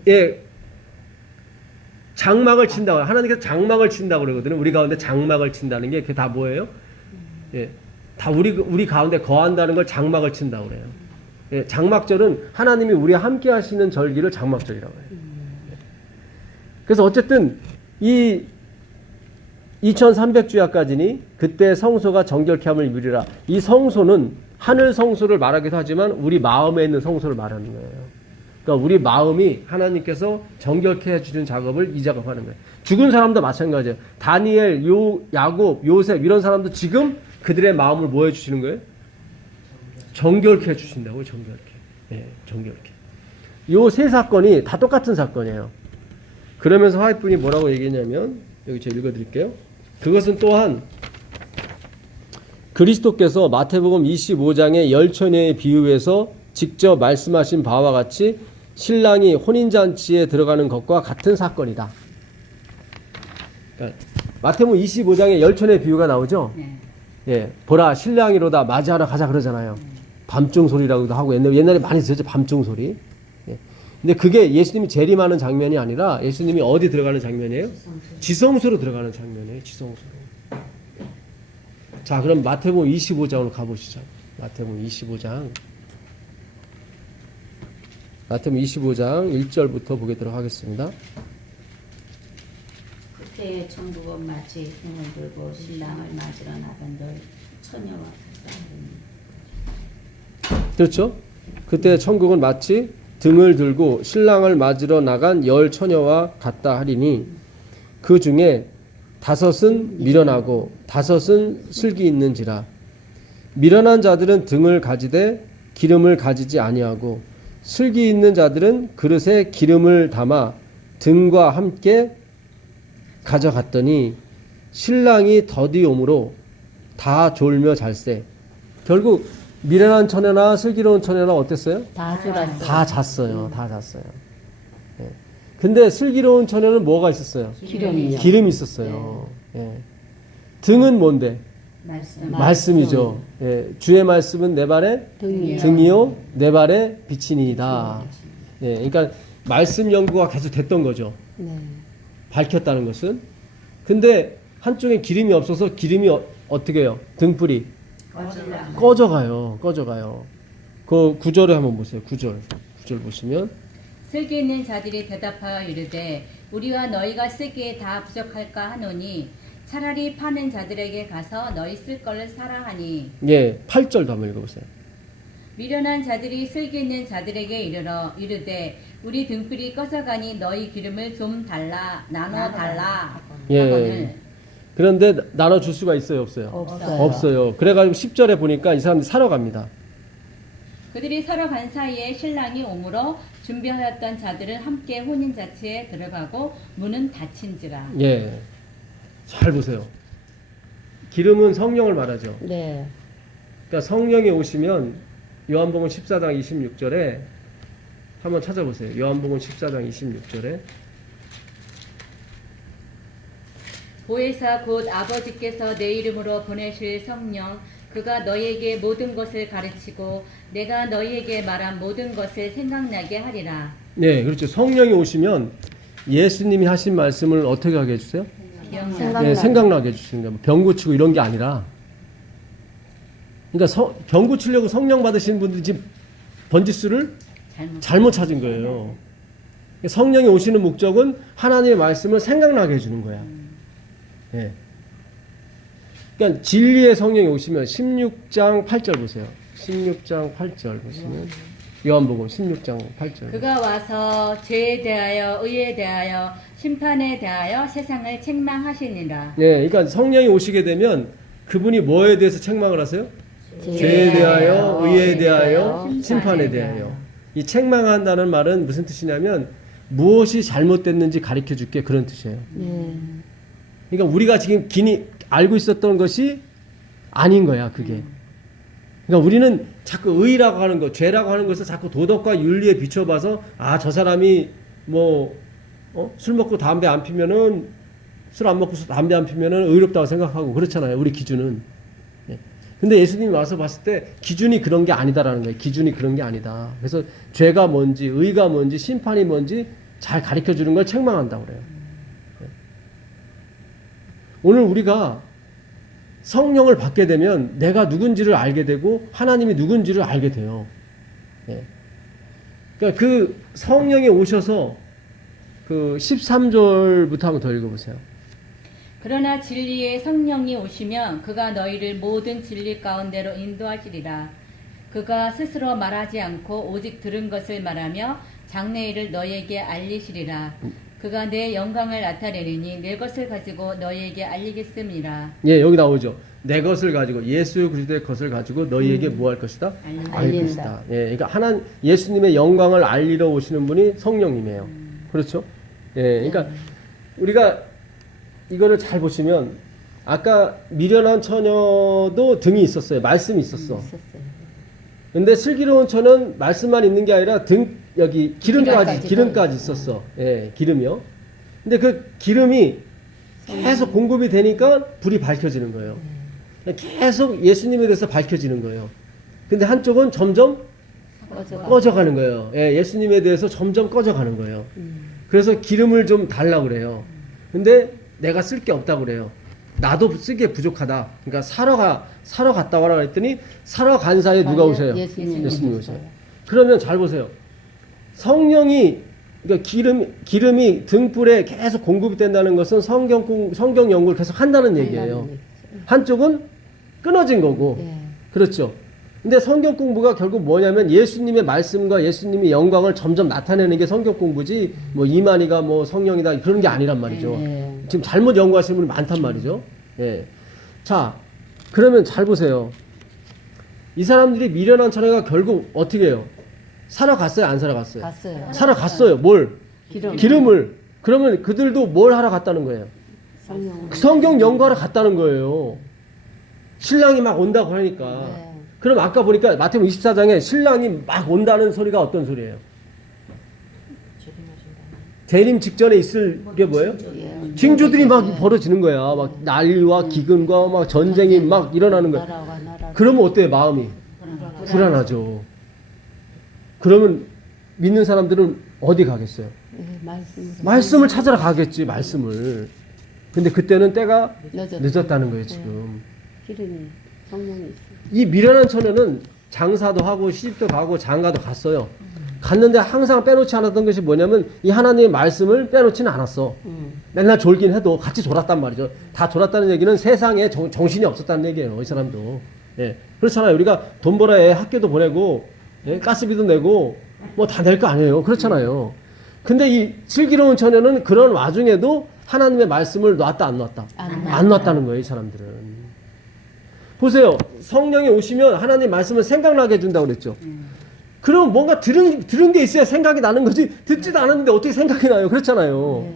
예, 장막을 친다고 하나님께서 장막을 친다고 그러거든요. 우리 가운데 장막을 친다는 게 그게 다 뭐예요? 예, 다 우리 가운데 거한다는 걸 장막을 친다고 그래요. 예, 장막절은 하나님이 우리와 함께 하시는 절기를 장막절이라고 해요. 그래서 어쨌든 이 2300주야까지니 그때 성소가 정결케 함을 이루리라. 이 성소는 하늘 성소를 말하기도 하지만 우리 마음에 있는 성소를 말하는 거예요. 그러니까 우리 마음이 하나님께서 정결케 해주는 작업을 이 작업하는 거예요. 죽은 사람도 마찬가지예요. 다니엘, 야곱, 요셉 이런 사람도 지금 그들의 마음을 뭐 해주시는 거예요? 정결케 해주신다고요. 정결케. 예, 정결케. 요 세 사건이 다 똑같은 사건이에요. 그러면서 화이트분이 뭐라고 얘기했냐면 여기 제가 읽어드릴게요. 그것은 또한 그리스도께서 마태복음 25장의 열처녀의 비유에서 직접 말씀하신 바와 같이 신랑이 혼인잔치에 들어가는 것과 같은 사건이다. 그러니까 마태복음 25장에 열천의 비유가 나오죠. 네. 예, 보라 신랑이로다 맞이하러 가자 그러잖아요. 밤중 소리라고도 하고 옛날에 많이 들었죠. 밤중 소리. 예. 근데 그게 예수님이 재림하는 장면이 아니라 예수님이 어디 들어가는 장면이에요? 지성소로 들어가는 장면이에요. 지성소로. 자, 그럼 마태복음 25장으로 가보시죠. 마태복음 25장. 마태복음 25장 1절부터 보도록 하겠습니다. 그때의 천국은 마치 등을 들고 신랑을 맞으러 나간들 처녀와 같다. 그렇죠? 그때 천국은 마치 등을 들고 신랑을 맞으러 나간 열 처녀와 같다 하리니 그 중에 5은 미련하고 5은 슬기 있는지라. 미련한 자들은 등을 가지되 기름을 가지지 아니하고 슬기 있는 자들은 그릇에 기름을 담아 등과 함께 가져갔더니 신랑이 더디오므로 다 졸며 잘세. 결국 미련한 처녀나 슬기로운 처녀나 어땠어요? 다 졸았어. 다 잤어요. 다 잤어요. 예. 근데 슬기로운 처녀는 뭐가 있었어요? 기름이요. 기름이 있었어요. 예. 등은 뭔데? 말씀. 말씀이죠. 예. 주의 말씀은 내 발에 등이요. 등이요 내 발에 빛이니이다. 예. 그러니까 말씀 연구가 계속 됐던 거죠. 네. 밝혔다는 것은. 근데 한쪽에 기름이 없어서 기름이 어떻게 해요? 등불이 꺼져가요. 그 9절에 한번 보세요. 9절 보시면 슬기 있는 자들이 대답하여 이르되 우리와 너희가 쓰기에 다 부족할까 하노니 차라리 파는 자들에게 가서 너희 쓸 것을 사라 하니 예, 8절도 한번 읽어보세요. 미련한 자들이 슬기 있는 자들에게 이르되 우리 등불이 꺼져가니 너희 기름을 좀 달라 나눠 달라 예. 하거늘 그런데 나눠줄 수가 있어요, 없어요? 없어요. 그래가지고 10절에 보니까 이 사람들이 사러 갑니다. 그들이 서로 간 사이에 신랑이 오므로 준비하였던 자들은 함께 혼인잔치에 들어가고 문은 닫힌지라. 예, 잘 보세요. 기름은 성령을 말하죠. 네. 그러니까 성령이 오시면 요한복음 14장 26절에 한번 찾아보세요. 요한복음 14장 26절에 보혜사 곧 아버지께서 내 이름으로 보내실 성령 그가 너희에게 모든 것을 가르치고 내가 너희에게 말한 모든 것을 생각나게 하리라. 네, 그렇죠. 성령이 오시면 예수님이 하신 말씀을 어떻게 하게 해주세요? 기억나. 생각나게 해주시는 거예요. 병 고치고 이런 게 아니라. 그러니까 병 고치려고 성령 받으시는 분들이 지금 번지수를 잘못 찾은 거예요. 성령이 오시는 목적은 하나님의 말씀을 생각나게 해주는 거야. 예. 그러니까 진리의 성령이 오시면 16장 8절 보세요. 16장 8절 보시면 요한복음 16장 8절. 그가 와서 죄에 대하여 의에 대하여 심판에 대하여 세상을 책망하시니라. 네, 그러니까 성령이 오시게 되면 그분이 뭐에 대해서 책망을 하세요? 죄에 죄에 대하여, 의에 대하여, 대하여, 심판에 대하여. 이 책망한다는 말은 무슨 뜻이냐면 무엇이 잘못됐는지 가르쳐 줄게 그런 뜻이에요. 네. 그러니까 우리가 지금 긴히 알고 있었던 것이 아닌 거야, 그게. 그러니까 우리는 자꾸 의라고 하는 것, 죄라고 하는 것을 자꾸 도덕과 윤리에 비춰봐서 아, 저 사람이 술 먹고 담배 안 피면은 술 안 먹고 담배 안 피면은 의롭다고 생각하고 그렇잖아요. 우리 기준은. 예. 근데 예수님이 와서 봤을 때 기준이 그런 게 아니다라는 거예요. 기준이 그런 게 아니다. 그래서 죄가 뭔지, 의가 뭔지, 심판이 뭔지 잘 가르쳐 주는 걸 책망한다고 그래요. 예. 오늘 우리가 성령을 받게 되면 내가 누군지를 알게 되고 하나님이 누군지를 알게 돼요. 예. 그러니까 그 성령이 오셔서 그 13절부터 한번 더 읽어보세요. 그러나 진리의 성령이 오시면 그가 너희를 모든 진리 가운데로 인도하시리라. 그가 스스로 말하지 않고 오직 들은 것을 말하며 장래일을 너희에게 알리시리라. 그가 내 영광을 나타내리니 내 것을 가지고 너희에게 알리겠습니다. 예, 여기 나오죠. 내 것을 가지고 예수 그리스도의 것을 가지고 너희에게 뭐 할 것이다? 알릴 것이다. 예, 그러니까 예수님의 영광을 알리러 오시는 분이 성령님이에요. 그렇죠? 예, 그러니까 우리가 이거를 잘 보시면 아까 미련한 처녀도 등이 있었어요. 말씀이 있었어. 있었어요. 근데 슬기로운 처는 말씀만 있는 게 아니라 여기 기름까지 있었어. 예, 기름이요. 근데 그 기름이 계속 공급이 되니까 불이 밝혀지는 거예요. 계속 예수님에 대해서 밝혀지는 거예요. 근데 한쪽은 점점 꺼져가는 거예요. 예, 예수님에 대해서 점점 꺼져가는 거예요. 그래서 기름을 좀 달라고 그래요. 근데 내가 쓸 게 없다고 그래요. 나도 쓰기에 부족하다. 그러니까 사러 갔다 와라 그랬더니 사러 간 사이에 누가 오셔요? 예수님이 오셔요. 그러면 잘 보세요. 성령이 그러니까 기름이 등불에 계속 공급이 된다는 것은 성경 연구를 계속 한다는 얘기예요. 한쪽은 끊어진 거고. 예. 그렇죠. 근데 성경 공부가 결국 뭐냐면 예수님의 말씀과 예수님의 영광을 점점 나타내는 게 성경 공부지, 뭐 이만희가 뭐 성령이다 그런 게 아니란 말이죠. 예. 지금 잘못 연구하시는 분이 많단 말이죠. 예. 자, 그러면 잘 보세요. 이 사람들이 미련한 처녀가 결국 어떻게 해요? 살아갔어요, 안 살아갔어요? 갔어요. 살아갔어요. 뭘? 기름을. 그러면 그들도 뭘 하러 갔다는 거예요? 성령. 성경 연구하러 갔다는 거예요. 신랑이 막 온다고 하니까. 네. 그럼 아까 보니까 마태복음 24장에 신랑이 막 온다는 소리가 어떤 소리예요? 재림 직전에 있을 게 뭐예요? 예. 징조들이 막 벌어지는 거야. 막 난리와 기근과 막 전쟁이 막 일어나는 거야. 나라. 그러면 어때요? 마음이 불안하죠. 그러면 믿는 사람들은 어디 가겠어요? 예, 말씀을 찾으러 가겠지. 말씀을. 근데 그때는 때가 늦었다는 거예요. 지금. 기름이 성령이 있어. 이 미련한 처녀는 장사도 하고 시집도 가고 장가도 갔어요. 갔는데 항상 빼놓지 않았던 것이 뭐냐면 이 하나님의 말씀을 빼놓지는 않았어. 맨날 졸긴 해도 같이 졸았단 말이죠. 다 졸았다는 얘기는 세상에 정신이 없었다는 얘기예요. 이 사람도. 예. 그렇잖아요. 우리가 돈 벌어야 학교도 보내고, 예? 가스비도 내고, 뭐 다 낼 거 아니에요. 그렇잖아요. 근데 이 슬기로운 처녀는 그런 와중에도 하나님의 말씀을 놨다 안 놨다? 안 놨다는 거예요. 이 사람들은. 보세요. 성령이 오시면 하나님 말씀을 생각나게 해준다고 그랬죠. 그럼 뭔가 들은 게 있어야 생각이 나는 거지. 듣지도 않았는데 어떻게 생각이 나요? 그렇잖아요.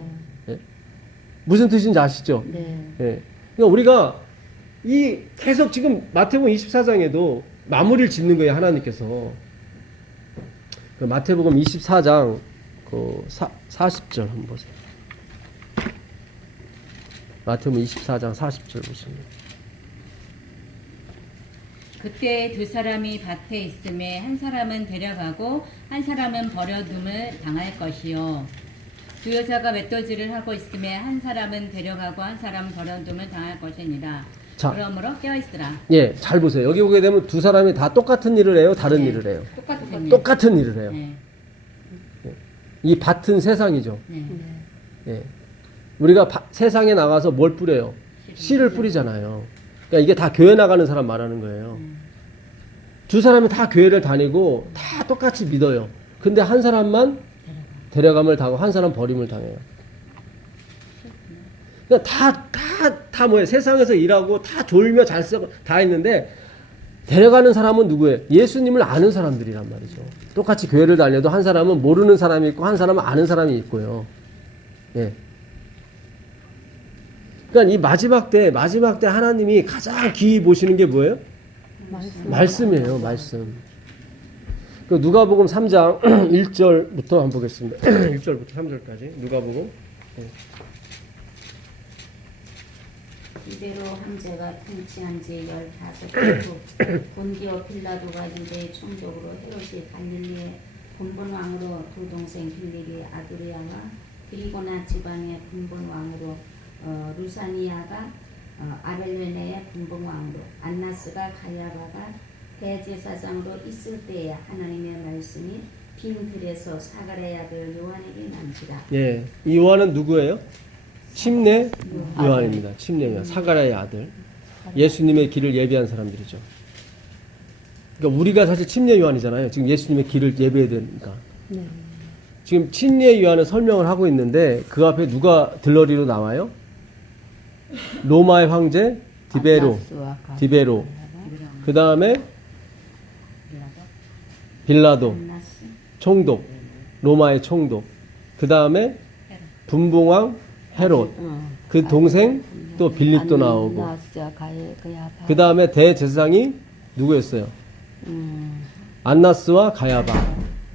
예? 무슨 뜻인지 아시죠? 네. 예. 그러니까 우리가 이 계속 지금 마태복음 24장에도 마무리를 짓는 거예요. 하나님께서. 그 마태복음 24장 그 40절 한번 보세요. 마태복음 24장 40절 보시면. 그때 두 사람이 밭에 있음에 한 사람은 데려가고 한 사람은 버려둠을 당할 것이요. 두 여자가 맷돌질을 하고 있음에 한 사람은 데려가고 한 사람은 버려둠을 당할 것이니라. 자. 그러므로 깨어있으라. 예, 잘 보세요. 여기 보게 되면 두 사람이 다 똑같은 일을 해요? 다른 일을 해요? 똑같은 일. 똑같은 일을 해요. 네. 이 밭은 세상이죠. 네. 예. 우리가 세상에 나가서 뭘 뿌려요? 씨를 뿌리잖아요. 그러니까 이게 다 교회 나가는 사람 말하는 거예요. 두 사람이 다 교회를 다니고 다 똑같이 믿어요. 근데 한 사람만 데려감을 당하고 한 사람 버림을 당해요. 그러니까 다 뭐예요? 세상에서 일하고 다 졸며 잘 쓰고 다 했는데 데려가는 사람은 누구예요? 예수님을 아는 사람들이란 말이죠. 똑같이 교회를 다녀도 한 사람은 모르는 사람이 있고 한 사람은 아는 사람이 있고요. 예. 그러니까 이 마지막 때 하나님이 가장 귀히 보시는 게 뭐예요? 말씀이에요, 말씀. 그 누가복음 3장 1절부터 한번 보겠습니다. 1절부터 3절까지 누가복음. 네. 이대로 황제가 통치한 지 15년 후 본디오 빌라도가 유대의 총독으로 헤롯이 갈릴리의 분본왕으로 두 동생 빌립이 아두리아와 드리고나 지방의 분본왕으로 루사니아가 아벨레네의 분봉왕으로 안나스가 가야바가 대제사장으로 있을 때에 하나님의 말씀이 빈 들에서 사가랴의 아들 요한에게 남기라. 예, 이 요한은 누구예요? 침례 요한입니다. 침례 요한, 사가랴의 아들. 예수님의 길을 예비한 사람들이죠. 그러니까 우리가 사실 침례 요한이잖아요. 지금 예수님의 길을 예배해야 되니까. 네. 지금 침례 요한은 설명을 하고 있는데 그 앞에 누가 들러리로 나와요? 로마의 황제 디베로. 그 다음에 빌라도 안나스 총독, 로마의 총독. 그 다음에 분봉왕 헤롯. 그 동생 또 빌립도 나오고. 그 다음에 대제사장이 누구였어요? 안나스와 가야바.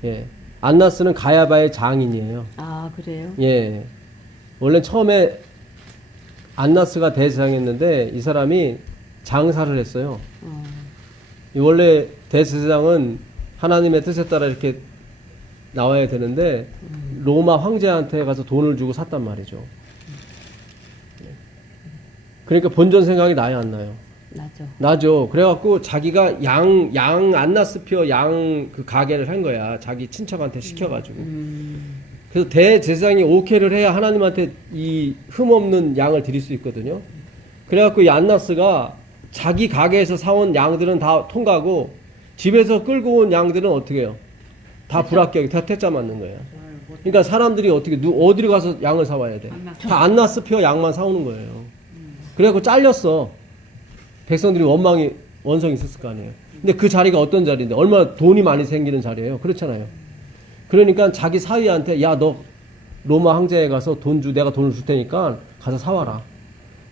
예. 안나스는 가야바의 장인이에요. 아, 그래요? 예. 원래 처음에 안나스가 대제사장이었는데 이 사람이 장사를 했어요. 이 원래 대제사장은 하나님의 뜻에 따라 이렇게 나와야 되는데 로마 황제한테 가서 돈을 주고 샀단 말이죠. 그러니까 본전 생각이 나요, 안 나요? 나죠. 나죠. 그래갖고 자기가 양 안나스표 양 그 가게를 한 거야. 자기 친척한테 시켜가지고. 그래서 대제사장이 오케이를 해야 하나님한테 이 흠없는 양을 드릴 수 있거든요. 그래갖고 이 안나스가 자기 가게에서 사온 양들은 다 통과하고 집에서 끌고 온 양들은 어떻게 해요? 다 불합격, 다 퇴짜 맞는 거예요. 그러니까 사람들이 어디로 가서 양을 사와야 돼? 다 안나스표 양만 사오는 거예요. 그래갖고 잘렸어. 백성들이 원성이 있었을 거 아니에요. 근데 그 자리가 어떤 자리인데 얼마나 돈이 많이 생기는 자리예요. 그렇잖아요. 그러니까 자기 사위한테 야, 너 로마 황제에 가서 내가 돈을 줄 테니까 가서 사와라.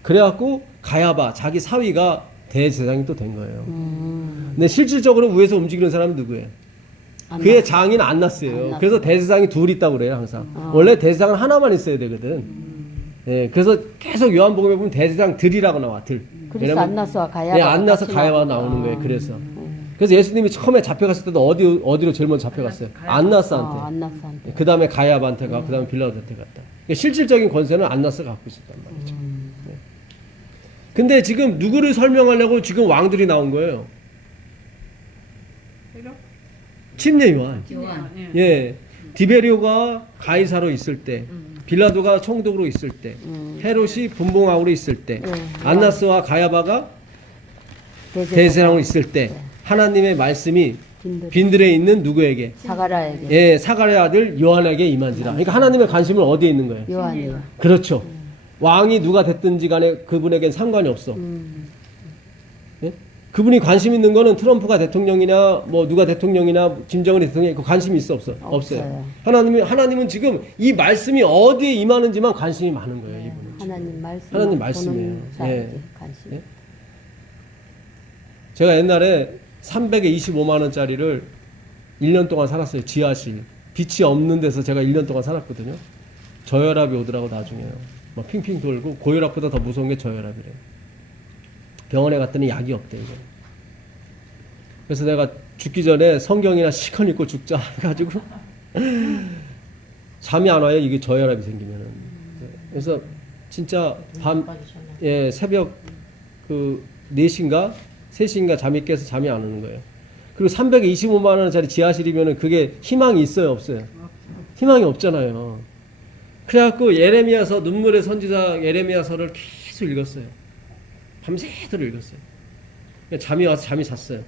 그래갖고 가야바 자기 사위가 대제사장이 또 된 거예요. 근데 실질적으로 위에서 움직이는 사람은 누구예요? 그의 장인 안나스예요. 안나스. 그래서 대제사장이 둘 있다고 그래요, 항상. 원래 대제사장은 하나만 있어야 되거든. 예, 그래서 계속 요한복음에 보면 대제사장들이라고 나와, 들. 그래서 왜냐면 안나스와 가야바. 네, 안나스 가야바 나오는 거예요. 그래서 예수님이 처음에 잡혀갔을 때도 어디로 제일 먼저 잡혀갔어요? 안나스한테. 안나스한테. 그 다음에 가야바한테 가고 그 다음에 빌라도한테 갔다. 그러니까 실질적인 권세는 안나스가 갖고 있었단 말이죠. 네. 근데 지금 누구를 설명하려고 지금 왕들이 나온 거예요? 침례 요한. 예, 디베리오가 가이사로 있을 때, 빌라도가 총독으로 있을 때, 헤롯이 분봉왕으로 있을 때, 안나스와 가야바가 대제사장으로 있을 때, 하나님의 말씀이 빈들에 있는 누구에게? 사가랴에게. 예, 사가랴 아들 요한에게 임한지라. 그러니까 하나님의 관심은 어디에 있는 거예요? 요한이요. 그렇죠. 왕이 누가 됐든지 간에 그분에겐 상관이 없어. 예? 그분이 관심 있는 거는 트럼프가 대통령이나 뭐 누가 대통령이나 김정은이 대통령이 그 관심이 있어 없어? 없어요. 하나님은 지금 이 말씀이 어디에 임하는지만 관심이 많은 거예요. 이분은. 하나님 말씀. 말씀이에요. 예. 관심. 예? 제가 옛날에 325만 원짜리를 1년 동안 살았어요. 지하실. 빛이 없는 데서 제가 1년 동안 살았거든요. 저혈압이 오더라고 나중에요. 막 핑핑 돌고 고혈압보다 더 무서운 게 저혈압이래요. 병원에 갔더니 약이 없대 이거. 그래서 내가 죽기 전에 성경이나 시컨 읽고 죽자 해가지고 잠이 안 와요. 이게 저혈압이 생기면은. 그래서 진짜 새벽 그 4시인가 3시인가 잠이 깨서 잠이 안 오는 거예요. 그리고 325만 원짜리 지하실이면은 그게 희망이 있어요, 없어요? 희망이 없잖아요. 그래갖고 예레미야서, 눈물의 선지자 예레미야서를 계속 읽었어요. 밤새도록 읽었어요. 잠이 와서 잠이 잤어요.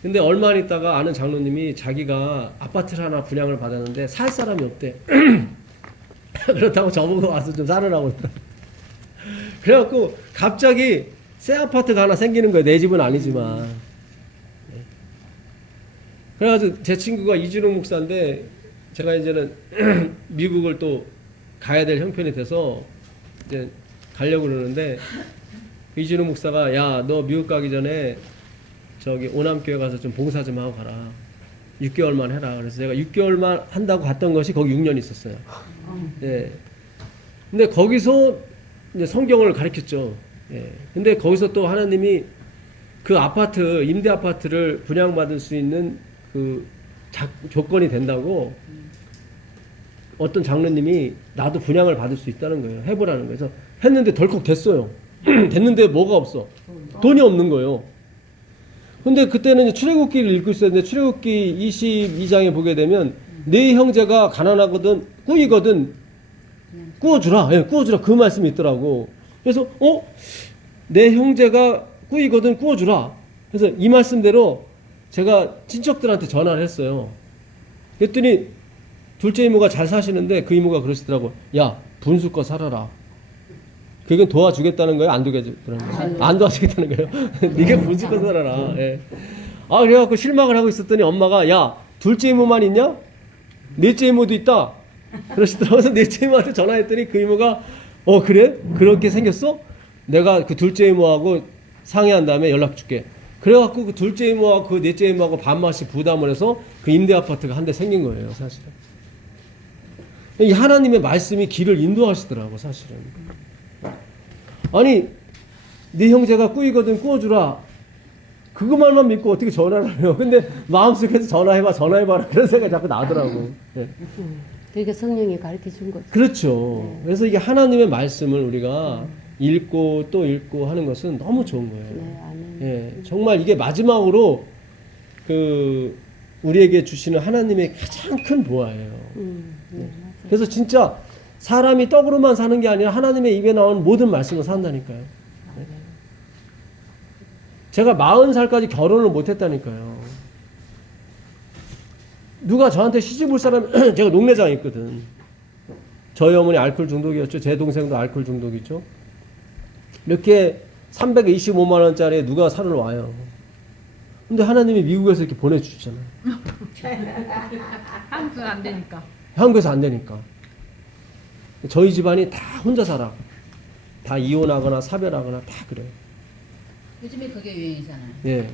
근데 얼마 안 있다가 아는 장로님이 자기가 아파트를 하나 분양을 받았는데 살 사람이 없대. 그렇다고 저보고 와서 좀 사르라고 그러더라고요. 그래갖고 갑자기 새 아파트가 하나 생기는 거예요. 내 집은 아니지만. 그래가지고 제 친구가 이준웅 목사인데 제가 이제는 미국을 또 가야 될 형편이 돼서 이제 가려고 그러는데 이준웅 목사가 야, 너 미국 가기 전에 저기 오남교회 가서 좀 봉사 좀 하고 가라. 6개월만 해라. 그래서 제가 6개월만 한다고 갔던 것이 거기 6년 있었어요. 예. 근데 거기서 이제 성경을 가르쳤죠. 예. 근데 거기서 또 하나님이 그 아파트, 임대 아파트를 분양받을 수 있는 그 조건이 된다고 어떤 장로님이 나도 분양을 받을 수 있다는 거예요. 해보라는 거예요. 그래서 했는데 덜컥 됐어요. 됐는데 뭐가 없어? 돈이 없는 거예요. 근데 그때는 이제 출애굽기를 읽고 있었는데 출애굽기 22장에 보게 되면 네 형제가 가난하거든 꾸이거든 꾸어주라. 예, 꾸어주라. 그 말씀이 있더라고. 그래서 내 형제가 꾸이거든 꾸어주라. 그래서 이 말씀대로 제가 친척들한테 전화를 했어요. 그랬더니 둘째 이모가 잘 사시는데 그 이모가 그러시더라고. 야, 분수껏 살아라. 그게 도와주겠다는 거예요? 안 도와주겠다는 거예요? 안 도와주겠다는 거예요? 네가 분수껏 살아라. 예. 아, 그래갖고 실망을 하고 있었더니 엄마가 야, 둘째 이모만 있냐? 넷째 이모도 있다. 그러시더라고요. 그래서 넷째 이모한테 전화했더니 그 이모가 그래? 그렇게 생겼어? 내가 그 둘째 이모하고 상의한 다음에 연락 줄게. 그래갖고 그 둘째 이모하고 그 넷째 이모하고 반마씩 부담을 해서 그 임대 아파트가 한 대 생긴 거예요, 사실은. 이 하나님의 말씀이 길을 인도하시더라고, 사실은. 아니, 네 형제가 꾸이거든 꾸어주라. 그것만만 믿고 어떻게 전화를 해요? 근데 마음속에서 전화해봐라. 그런 생각이 자꾸 나더라고. 예. 그러니까 성령이 가르쳐 준 거죠. 그렇죠. 그래서 이게 하나님의 말씀을 우리가 읽고 또 읽고 하는 것은 너무 좋은 거예요. 네, 아멘. 예, 정말 이게 마지막으로 그 우리에게 주시는 하나님의 가장 큰 보화예요. 네, 맞아요. 그래서 진짜 사람이 떡으로만 사는 게 아니라 하나님의 입에 나오는 모든 말씀을 산다니까요. 예. 제가 40살까지 결혼을 못했다니까요. 누가 저한테 시집 올 사람, 제가 농내장에 있거든. 저희 어머니 알코올 중독이었죠. 제 동생도 알코올 중독이죠. 이렇게 325만 원짜리 누가 사러 와요. 근데 하나님이 미국에서 이렇게 보내주시잖아요. 한국은 안 되니까. 한국에서 안 되니까. 저희 집안이 다 혼자 살아. 다 이혼하거나 사별하거나 다 그래요. 요즘에 그게 유행이잖아요. 예.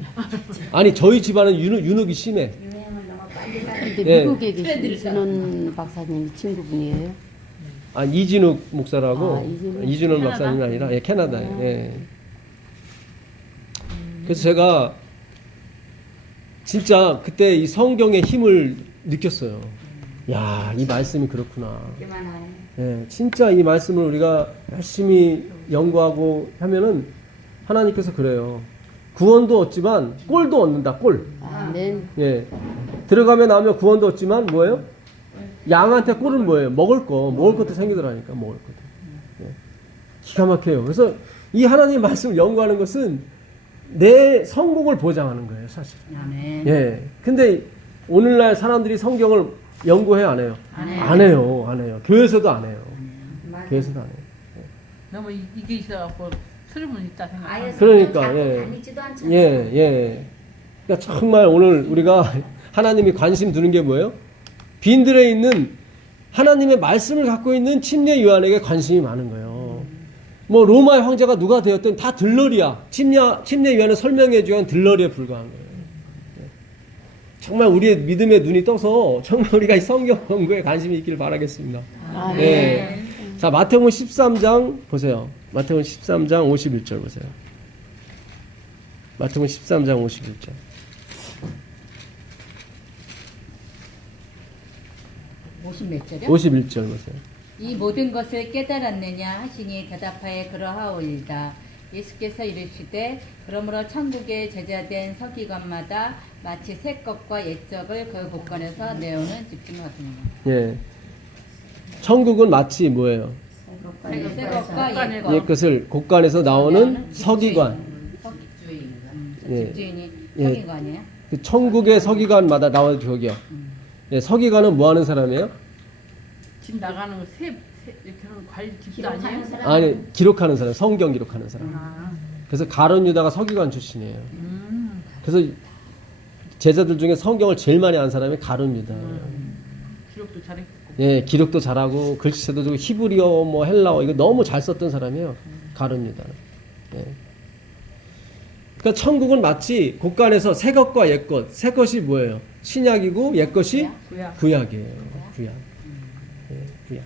아니 저희 집안은 윤흙이 심해. 유행을 너무 빨리 가는 근데 네. 미국에 계신 이준원 박사님이 친구분이에요. 아 이진욱 목사라고. 아, 이진욱. 이준원 캐나다? 박사님이 아니라 예, 캐나다에. 아. 예. 그래서 제가 진짜 그때 이 성경의 힘을 느꼈어요. 야, 이 말씀이 그렇구나. 게만 하네. 예, 진짜 이 말씀을 우리가 열심히 연구하고 하면은 하나님께서 그래요. 구원도 얻지만 꼴도 얻는다. 꼴. 아멘. 예. 들어가면 나오면 구원도 얻지만 뭐예요? 양한테 꼴은 뭐예요? 먹을 것도 생기더라니까. 먹을 것도. 예. 기가 막혀요. 그래서 이 하나님 말씀을 연구하는 것은 내 성공을 보장하는 거예요, 사실. 아멘. 예. 근데 오늘날 사람들이 성경을 연구해요, 안 해요? 안 해요. 안 해요, 안 해요. 교회에서도 안 해요. 맞아. 교회에서도 안 해요. 너무 이게 있어갖고 틀으면 있다 아예 생각하는 그러니까, 자꾸 예. 다니지도 않잖아. 예, 예. 그러니까 정말 오늘 우리가 하나님이 관심 두는 게 뭐예요? 빈들에 있는 하나님의 말씀을 갖고 있는 침례 요한에게 관심이 많은 거예요. 뭐 로마의 황제가 누가 되었든 다 들러리야. 침례 요한을 설명해 주한 들러리에 불과한 거예요. 예. 정말 우리의 믿음의 눈이 떠서 정말 우리가 이 성경 연구에 관심이 있기를 바라겠습니다. 아멘. 예. 자, 마태복음 13장 보세요. 마태복음 13장 51절 보세요. 마태복음 13장 51절. 몇 절이요? 51절 보세요. 이 모든 것을 깨달았느냐 하시니 대답하여 그러하오이다. 예수께서 이르시되 그러므로 천국에 제자된 서기관마다 마치 새 것과 옛적을 그 곳간에서 내오는 집중 같으니라. 예. 천국은 마치 뭐예요? 새 것과 곳간에 옛 것. 옛 것을 곳간에서 나오는 서기관. 예. 집주인이 예. 서기관이에요? 그 천국의 서기관마다 나와요, 저기요. 예, 서기관은 뭐 하는 사람이에요? 집 나가는 거새 이렇게 하는 관리 집도 기록하는 아니에요? 사람. 아니, 기록하는 사람, 성경 기록하는 사람. 아, 그래서 가룟 유다가 서기관 출신이에요. 그래서 제자들 중에 성경을 제일 많이 아는 사람이 가룟 유다예요. 기록도 잘했고. 예, 기록도 잘하고 글씨체도 좋고 히브리어 뭐 헬라어 이거 너무 잘 썼던 사람이에요. 가룟 유다는. 예. 그러니까 천국은 마치 곳간에서 새 것과 옛 것, 새 것이 뭐예요? 신약이고 옛 것이 구약. 구약이에요. 구약. 예, 구약.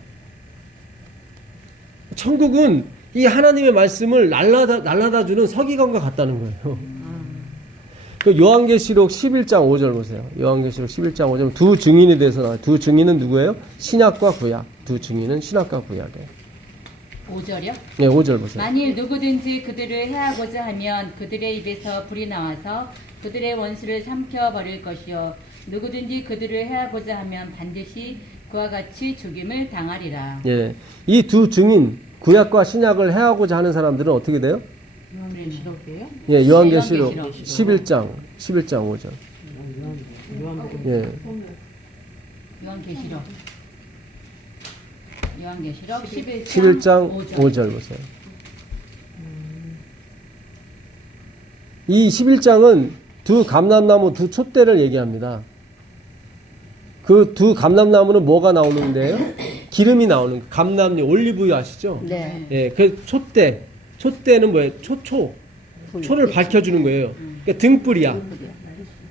천국은 이 하나님의 말씀을 날라다 주는 서기관과 같다는 거예요. 그 요한계시록 11장 5절 보세요. 요한계시록 11장 5절 두 증인에 대해서 나와요. 두 증인은 누구예요? 신약과 구약. 두 증인은 신약과 구약이에요. 5절이요? 네, 5절 보세요. 만일 누구든지 그들을 해하고자 하면 그들의 입에서 불이 나와서 그들의 원수를 삼켜 버릴 것이요 누구든지 그들을 해하고자 하면 반드시 그와 같이 죽임을 당하리라. 예. 이 두 증인 구약과 신약을 해하고자 하는 사람들은 어떻게 돼요? 요한계시록이에요? 예, 요한계시록 요한계시록. 11장 5절. 예. 요한계시록 11장 5절 보세요. 이 11장은 두 감람나무 두 촛대를 얘기합니다. 그 두 감람나무는 뭐가 나오는데요? 기름이 나오는 감람잎 올리브유 아시죠? 네. 예, 그 촛대는 뭐예요? 초초. 초를 밝혀주는 거예요. 그러니까 등불이야.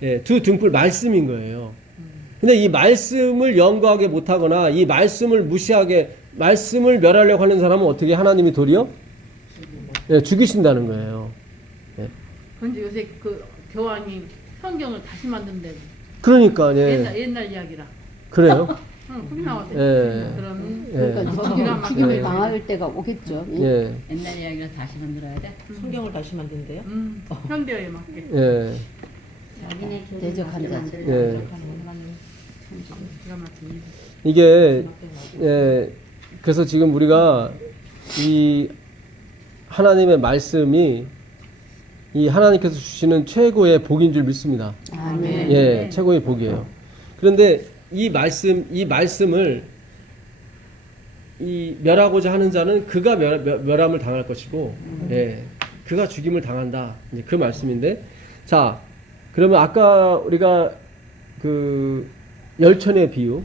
예, 두 등불 말씀인 거예요. 근데 이 말씀을 연구하게 못하거나 이 말씀을 무시하게 말씀을 멸하려고 하는 사람은 어떻게 하나님이 도리어 예, 죽이신다는 거예요. 근데 요새 그 교황이 성경을 다시 만든대. 그러니까 옛날 이야기라. 그래요. 응, 그렇게 나왔대. 예. 그러면 그러니까 이제 거기랑 죽임을 예. 당할 때가 오겠죠. 예. 예. 옛날 이야기를 다시 만들어야 돼. 성경을 다시 만든대요? 현대에 맞게. 예. 자기네 교회 대적한 자죠. 만들고 예. 기가 막힌 이게 예, 그래서 지금 우리가 이 하나님의 말씀이 이 하나님께서 주시는 최고의 복인 줄 믿습니다. 아멘. 예, 최고의 복이에요. 그런데 이 말씀을 이 멸하고자 하는 자는 그가 멸함을 당할 것이고, 예, 그가 죽임을 당한다. 이제 그 말씀인데, 자, 그러면 아까 우리가 그 열천의 비유,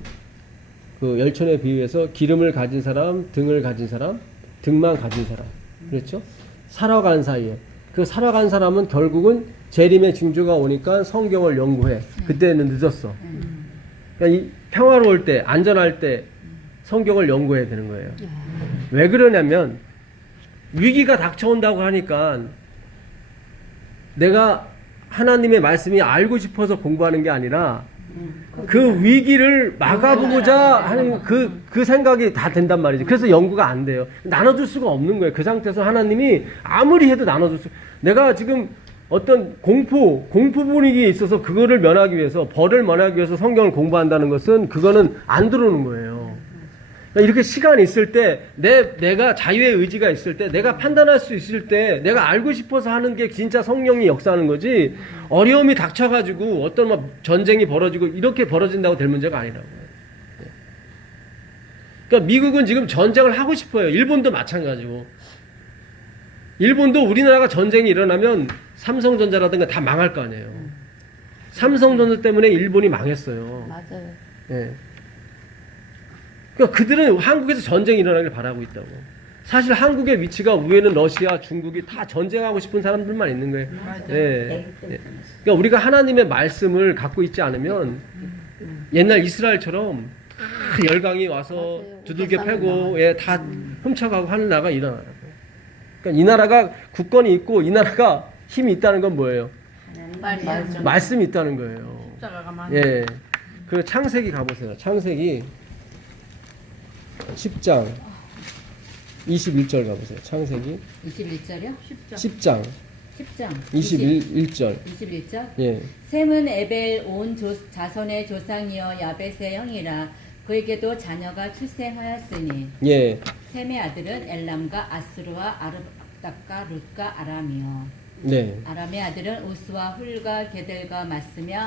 그 열천의 비유에서 기름을 가진 사람, 등을 가진 사람, 등만 가진 사람, 그렇죠? 살아가는 사이에 그 살아간 사람은 결국은 재림의 징조가 오니까 성경을 연구해. 그때는 늦었어. 그러니까 이 평화로울 때, 안전할 때 성경을 연구해야 되는 거예요. 왜 그러냐면 위기가 닥쳐온다고 하니까 내가 하나님의 말씀이 알고 싶어서 공부하는 게 아니라 그 위기를 막아보고자 하는 그 생각이 다 된단 말이지. 그래서 연구가 안 돼요. 나눠줄 수가 없는 거예요. 그 상태에서 하나님이 아무리 해도 나눠줄 수, 내가 지금 어떤 공포 분위기에 있어서 그거를 면하기 위해서, 벌을 면하기 위해서 성경을 공부한다는 것은 그거는 안 들어오는 거예요. 그러니까 이렇게 시간이 있을 때, 내가 자유의 의지가 있을 때, 내가 판단할 수 있을 때, 내가 알고 싶어서 하는 게 진짜 성령이 역사하는 거지, 어려움이 닥쳐가지고 어떤 막 전쟁이 벌어지고 이렇게 벌어진다고 될 문제가 아니라고요. 그러니까 미국은 지금 전쟁을 하고 싶어요. 일본도 마찬가지고. 일본도 우리나라가 전쟁이 일어나면 삼성전자라든가 다 망할 거 아니에요. 삼성전자 때문에 일본이 망했어요. 맞아요. 예. 그러니까 그들은 한국에서 전쟁이 일어나길 바라고 있다고. 사실 한국의 위치가 위에는 러시아, 중국이 다 전쟁하고 싶은 사람들만 있는 거예요. 예. 예. 그러니까 우리가 하나님의 말씀을 갖고 있지 않으면 옛날 이스라엘처럼 다 열강이 와서 맞아요. 두들겨 싸움이 패고 예, 다 훔쳐가고 하는 나라가 일어나요. 그러니까 이 나라가 국권이 있고 이 나라가 힘이 있다는 건 뭐예요? 말씀이 있다는 거예요. 십자가가 많이. 예. 그 창세기 가보세요. 창세기 10장 21절 가보세요. 창세기 21절이요? 10장 10장 21절. 21절. 예. 셈은 에벨 온 자손의 조상이여 야벳의 형이라 그에게도 자녀가 출생하였으니 예. 셈의 아들은 엘람과 아스루와 아르박과 룻과 아람이요. 네. 아람의 아들은 우스와 훌과 게델과 맞으며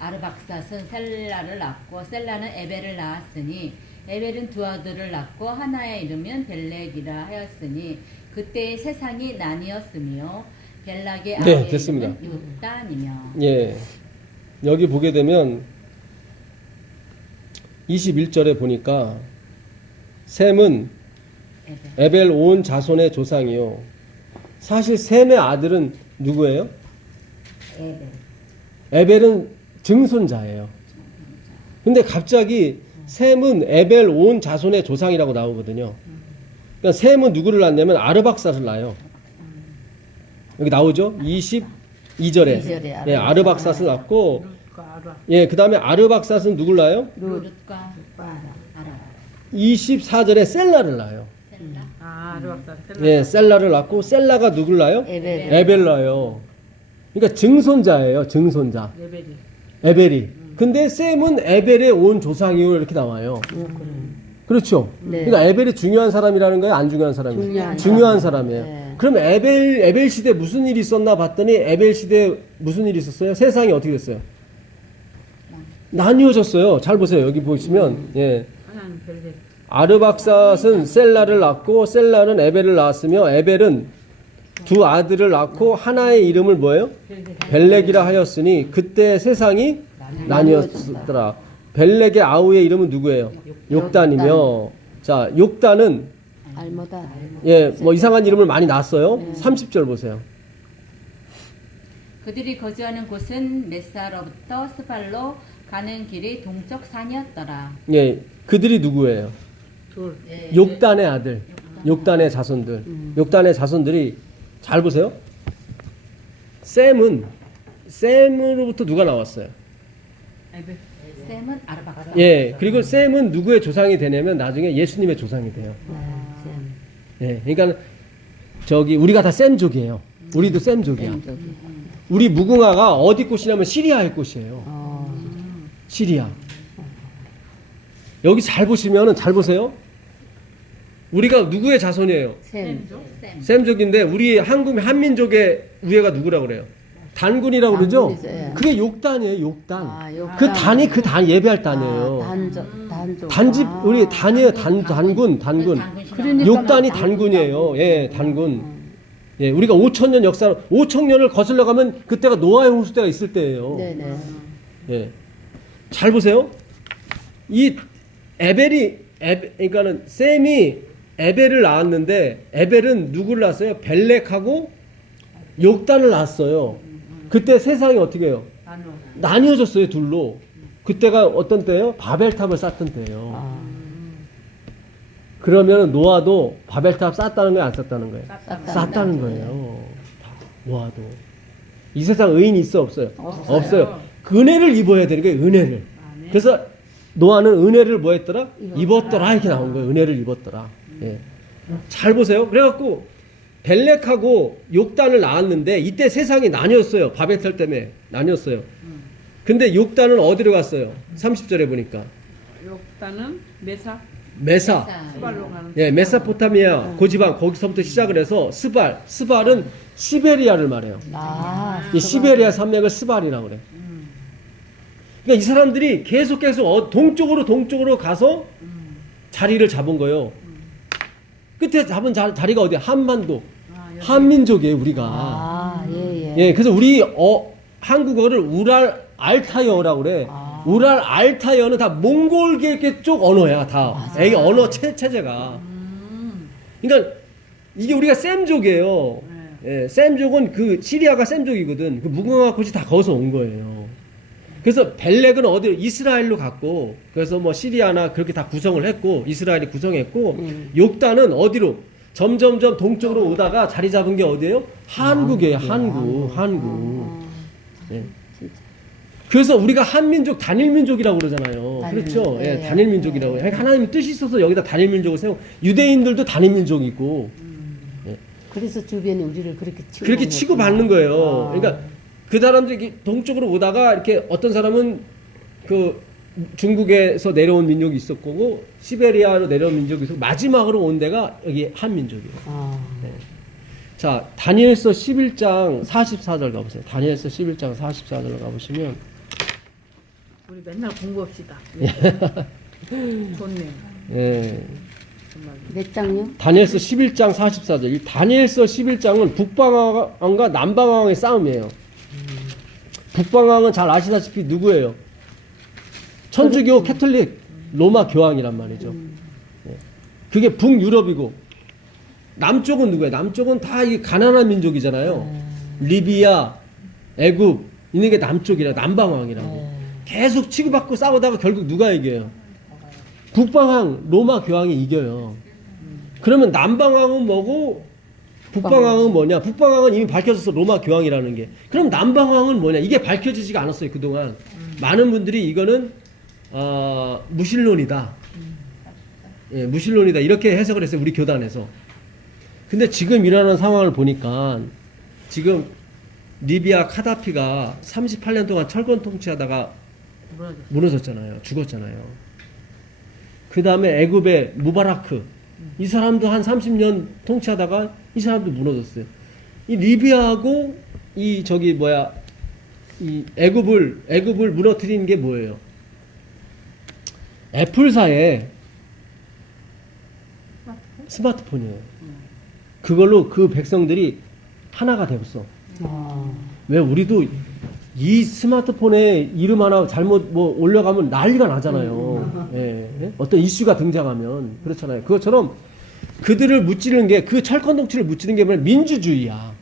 아르박삿은 셀라를 낳고 셀라는 에벨을 낳았으니 에벨은 두 아들을 낳고 하나의 이름은 벨렉이라 하였으니 그때의 세상이 나뉘었으며 벨락의 네, 아우의 됐습니다. 이름은 요단이며. 예. 여기 보게 되면 21절에 보니까 셈은 에벨 온 자손의 조상이요. 사실 셈의 아들은 누구예요? 에벨은 증손자예요. 근데 갑자기 셈은 에벨 온 자손의 조상이라고 나오거든요. 그러니까 셈은 누구를 낳냐면 아르박삿을 낳아요. 여기 나오죠? 22절에. 예, 아르박삿을 낳고, 예, 그 다음에 아르박삿은 누굴 낳아요? 룻과 아람. 24절에 셀라를 낳아요. 셀라. 아, 아르박사. 예, 셀라를 낳고, 셀라가 누굴 낳아요? 에벨. 에벨 낳아요. 그러니까 증손자예요, 증손자. 레벨이. 에벨이. 근데 셈은 에벨의 온 조상이요 이렇게 나와요. 그렇죠. 네. 그러니까 에벨이 중요한 사람이라는 거예요, 안 중요한 사람이에요? 중요한 사람이에요. 네. 그럼 에벨 시대 무슨 일이 있었나 봤더니 에벨 시대 무슨 일이 있었어요? 세상이 어떻게 됐어요? 나뉘어졌어요. 잘 보세요. 여기 보시면 예. 하나는 벨렉. 아르박삿은 셀라를 낳고 셀라는 에벨을 낳았으며 에벨은 두 아들을 낳고 하나의 이름을 뭐예요? 벨렉이라 하였으니 그때 세상이 나뉘었더라. 벨렉의 아우의 이름은 누구예요? 욕단이며. 자, 욕단은 알모다. 예, 뭐 이상한 이름을 많이 낳았어요. 30절 보세요. 그들이 거주하는 곳은 메사로부터 스발로 가는 길이 동쪽 산이었더라. 예, 그들이 누구예요? 돌. 욕단의 아들, 욕단의 자손들. 욕단의 자손들이 잘 보세요. 셈으로부터 누가 나왔어요? 에베. 셈은 아르박사. 예, 그리고 셈은 누구의 조상이 되냐면 나중에 예수님의 조상이 돼요. 예, 그러니까 저기 우리가 다 셈족이에요. 우리도 셈족이야. 우리 무궁화가 어디 꽃이냐면 시리아의 꽃이에요. 시리아. 여기 잘 보시면은 잘 보세요. 우리가 누구의 자손이에요? 샘. 셈족인데 우리 한민족의 우애가 누구라고 그래요? 단군이라고 그러죠? 단군이죠, 예. 그게 욕단이에요, 욕단. 욕단. 그 단이 그 단 예배할 단이에요. 단족. 단집 우리 단이에요, 단군. 그러니까 욕단이 막 단군이에요. 예, 단군. 예, 우리가 5,000년 역사, 5,000년을 거슬러 가면 그때가 노아의 홍수 때가 있을 때예요. 네네. 예. 잘 보세요. 이 그러니까는 셈이 에벨을 낳았는데 에벨은 누구를 낳았어요? 벨렉하고 욕단을 낳았어요. 그때 세상이 어떻게 해요? 나뉘어졌어요, 둘로. 그때가 어떤 때예요? 바벨탑을 쌓던 때예요. 그러면 노아도 바벨탑 쌓았다는 거예요, 안 쌓았다는 거예요? 쌓았다는 거예요. 노아도. 이 세상 의인이 있어, 없어요? 없어요. 그 은혜를 입어야 되는 거예요, 은혜를. 그래서 노아는 은혜를 뭐 했더라? 입었더라 이렇게 나온 거예요. 은혜를 입었더라. 예. 잘 보세요. 그래갖고 벨렉하고 욕단을 낳았는데 이때 세상이 나뉘었어요. 바벨탑 때문에 나뉘었어요. 근데 욕단은 어디로 갔어요? 30절에 보니까 욕단은 메사. 스발로 가는. 예, 메사포타미아 고지방 거기서부터 시작을 해서 스발은 시베리아를 말해요. 이 시베리아 산맥을 스발이라고 그래. 그러니까 이 사람들이 계속 동쪽으로 가서 자리를 잡은 거예요. 끝에 잡은 자리가 어디야? 한반도. 한민족이에요, 우리가. 예. 예, 그래서 우리 한국어를 우랄 알타이어라고 그래. 우랄 알타이어는 다 몽골계 쪽 언어야, 다. 이게 언어 체제가. 그러니까 이게 우리가 셈족이에요. 예, 셈족은 그 시리아가 셈족이거든. 그 무궁화 꽃이 다 거기서 온 거예요. 그래서 벨렉은 어디로? 이스라엘로 갔고, 그래서 뭐 시리아나 그렇게 다 구성을 했고, 이스라엘이 구성했고, 욕단은 어디로? 점점점 동쪽으로 오다가 자리 잡은 게 어디예요? 한국이에요, 한국. 예. 그래서 우리가 한민족, 단일민족이라고 그러잖아요. 그렇죠? 예, 단일민족이라고. 그러니까 하나님 뜻이 있어서 여기다 단일민족을 세우고, 유대인들도 단일민족이고, 예. 그래서 주변에 우리를 그렇게 취급받는 거예요. 그러니까 그 사람들이 동쪽으로 오다가 이렇게 어떤 사람은 그 중국에서 내려온 민족이 있었고 시베리아로 내려온 민족이 있었고 마지막으로 온 데가 여기 한민족이에요. 네. 자, 다니엘서 11장 44절 가보세요. 다니엘서 11장 44절 가보시면 우리 맨날 공부합시다. 좋네요. 예. 몇 장요? 다니엘서 11장 44절. 이 다니엘서 11장은 북방왕과 남방왕의 싸움이에요. 북방왕은 잘 아시다시피 누구예요? 천주교 캐톨릭 로마 교황이란 말이죠. 예. 그게 북유럽이고 남쪽은 누구예요? 남쪽은 다 이 가난한 민족이잖아요. 리비아, 애굽 있는 게 남쪽이라 남방왕이라고. 계속 치고받고 싸우다가 결국 누가 이겨요? 북방왕 로마 교황이 이겨요. 그러면 남방왕은 뭐고 북방왕은 뭐냐? 북방왕은 이미 밝혀졌어, 로마 교황이라는 게. 그럼 남방왕은 뭐냐? 이게 밝혀지지가 않았어요, 그동안. 많은 분들이 이거는 무신론이다. 예, 무신론이다. 이렇게 해석을 했어요, 우리 교단에서. 근데 지금 일어나는 상황을 보니까 지금 리비아 카다피가 38년 동안 철권 통치하다가 무너졌잖아요. 죽었잖아요. 그 다음에 애굽의 무바라크, 이 사람도 한 30년 통치하다가 이 사람도 무너졌어요. 이 리비아하고 이 애굽을 무너뜨리는 게 뭐예요? 애플사의 스마트폰이에요. 그걸로 그 백성들이 하나가 되었어. 왜? 우리도 이 스마트폰에 이름 하나 잘못 뭐 올려가면 난리가 나잖아요. 예. 어떤 이슈가 등장하면 그렇잖아요. 그것처럼 그들을 무찌르는 게, 그 철권 통치를 무찌르는 게 뭐냐? 민주주의야.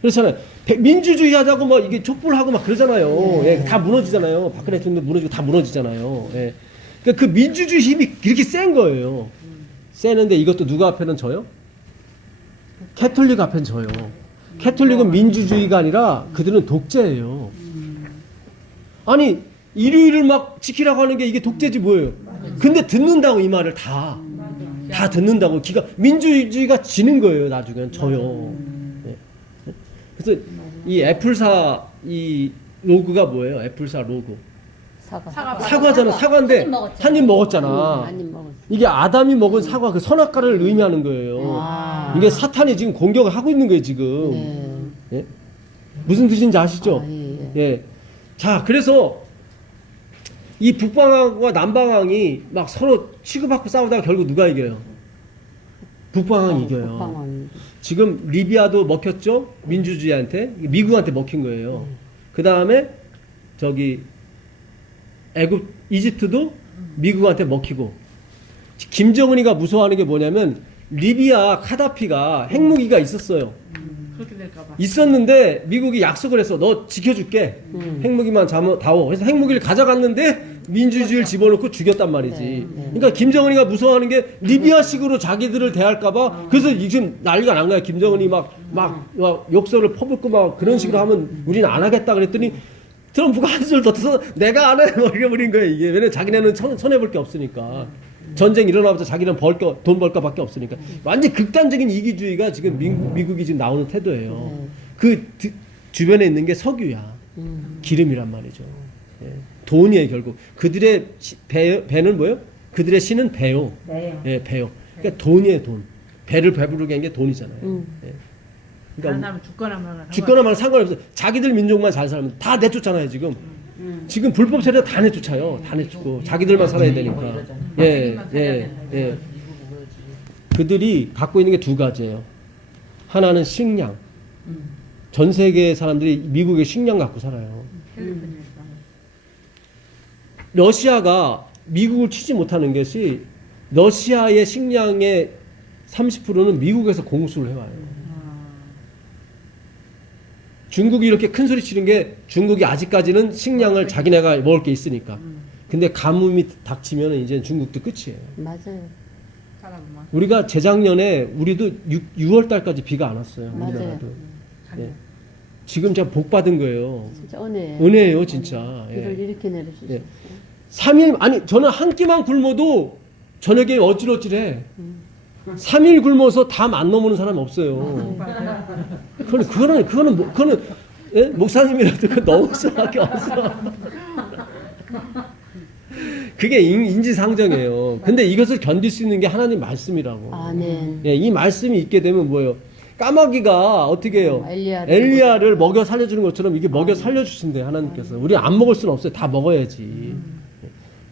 그렇잖아요. 민주주의 하자고 막 이게 촛불하고 막 그러잖아요. 네. 예, 다 무너지잖아요. 박근혜 대통령도 무너지고 다 무너지잖아요. 예. 그러니까 그 민주주의 힘이 이렇게 센 거예요. 세는데 이것도 누가 앞에는 져요? 캐톨릭 앞에는 져요. 캐톨릭은 민주주의가 아니라 그들은 독재예요. 아니 일요일을 막 지키라고 하는 게 이게 독재지 뭐예요? 근데 듣는다고 이 말을 다 듣는다고 민주주의가 지는 거예요. 나중엔 져요. 예. 그래서 이 애플사 이 로고가 뭐예요? 애플사 로고 사과잖아. 사과인데 한 입 먹었잖아. 한입 먹었어. 이게 아담이 먹은 사과 그 선악과를 의미하는 거예요. 아. 이게 사탄이 지금 공격을 하고 있는 거예요 지금. 네. 예? 무슨 뜻인지 아시죠? 아, 예. 예. 자, 그래서 이 북방왕과 남방왕이 막 서로 치고받고 싸우다가 결국 누가 이겨요? 북방왕이 이겨요. 북방왕이. 지금 리비아도 먹혔죠? 민주주의한테. 미국한테 먹힌 거예요. 그 다음에 저기 이집트도 미국한테 먹히고. 김정은이가 무서워하는 게 뭐냐면 리비아 카다피가 핵무기가 있었어요. 그렇게 될까봐. 있었는데 미국이 약속을 했어. 너 지켜줄게. 핵무기만 다오. 그래서 핵무기를 가져갔는데 민주주의를 집어넣고 죽였단 말이지. 그러니까 김정은이가 무서워하는 게 리비아식으로 자기들을 대할까봐. 그래서 지금 난리가 난 거야. 김정은이 막 욕설을 퍼붓고 막 그런 식으로 하면 우리는 안 하겠다 그랬더니 트럼프가 한 줄 더 떠서 내가 안 해. 뭐 이래버린 거야 이게. 왜냐면 자기네는 손해볼 게 없으니까. 전쟁 일어나면서 자기는 돈 벌 거밖에 없으니까. 완전 극단적인 이기주의가 지금 미국이 지금 나오는 태도예요. 그 주변에 있는 게 석유야. 기름이란 말이죠. 예. 돈이에요 결국. 그들의 배는 뭐예요? 그들의 신은 배요. 네요. 예, 배요. 그러니까 돈이에요 돈. 배를 배부르게 한 게 돈이잖아요. 예. 다른 그러니까 사람 죽거나 말거나. 죽거나 말거나 상관없어. 자기들 민족만 잘 살면 다 내쫓잖아요 지금. 지금 불법 세력 다 내쫓아요. 다 내쫓고 자기들만 살아야 되니까. 예, 예, 예. 그들이 갖고 있는 게 두 가지예요. 하나는 식량. 전 세계 사람들이 미국의 식량 갖고 살아요. 러시아가 미국을 치지 못하는 것이 러시아의 식량의 30%는 미국에서 공수를 해와요. 중국이 이렇게 큰 소리 치는 게 중국이 아직까지는 식량을 자기네가 먹을 게 있으니까. 근데 가뭄이 닥치면 이제 중국도 끝이에요. 맞아요. 사람만. 우리가 재작년에 우리도 6월 달까지 비가 안 왔어요. 맞아요. 우리나라도. 예. 지금 제가 복 받은 거예요. 진짜 은혜. 은혜예요, 진짜. 예. 비를 이렇게 내려주셨어요. 예. 3일 아니 저는 한 끼만 굶어도 저녁에 어질어질해. 3일 굶어서 담 안 넘어오는 사람이 없어요. 그거는 예? 목사님이라도 그 넘을 수밖에 없어. 그게 인지상정이에요. 근데 이것을 견딜 수 있는 게 하나님 말씀이라고. 아멘. 예, 이 말씀이 있게 되면 뭐예요? 까마귀가 어떻게 해요? 엘리야를 먹여 살려주는 것처럼 이게 먹여 살려주신대요, 하나님께서. 우리 안 먹을 수는 없어요. 다 먹어야지.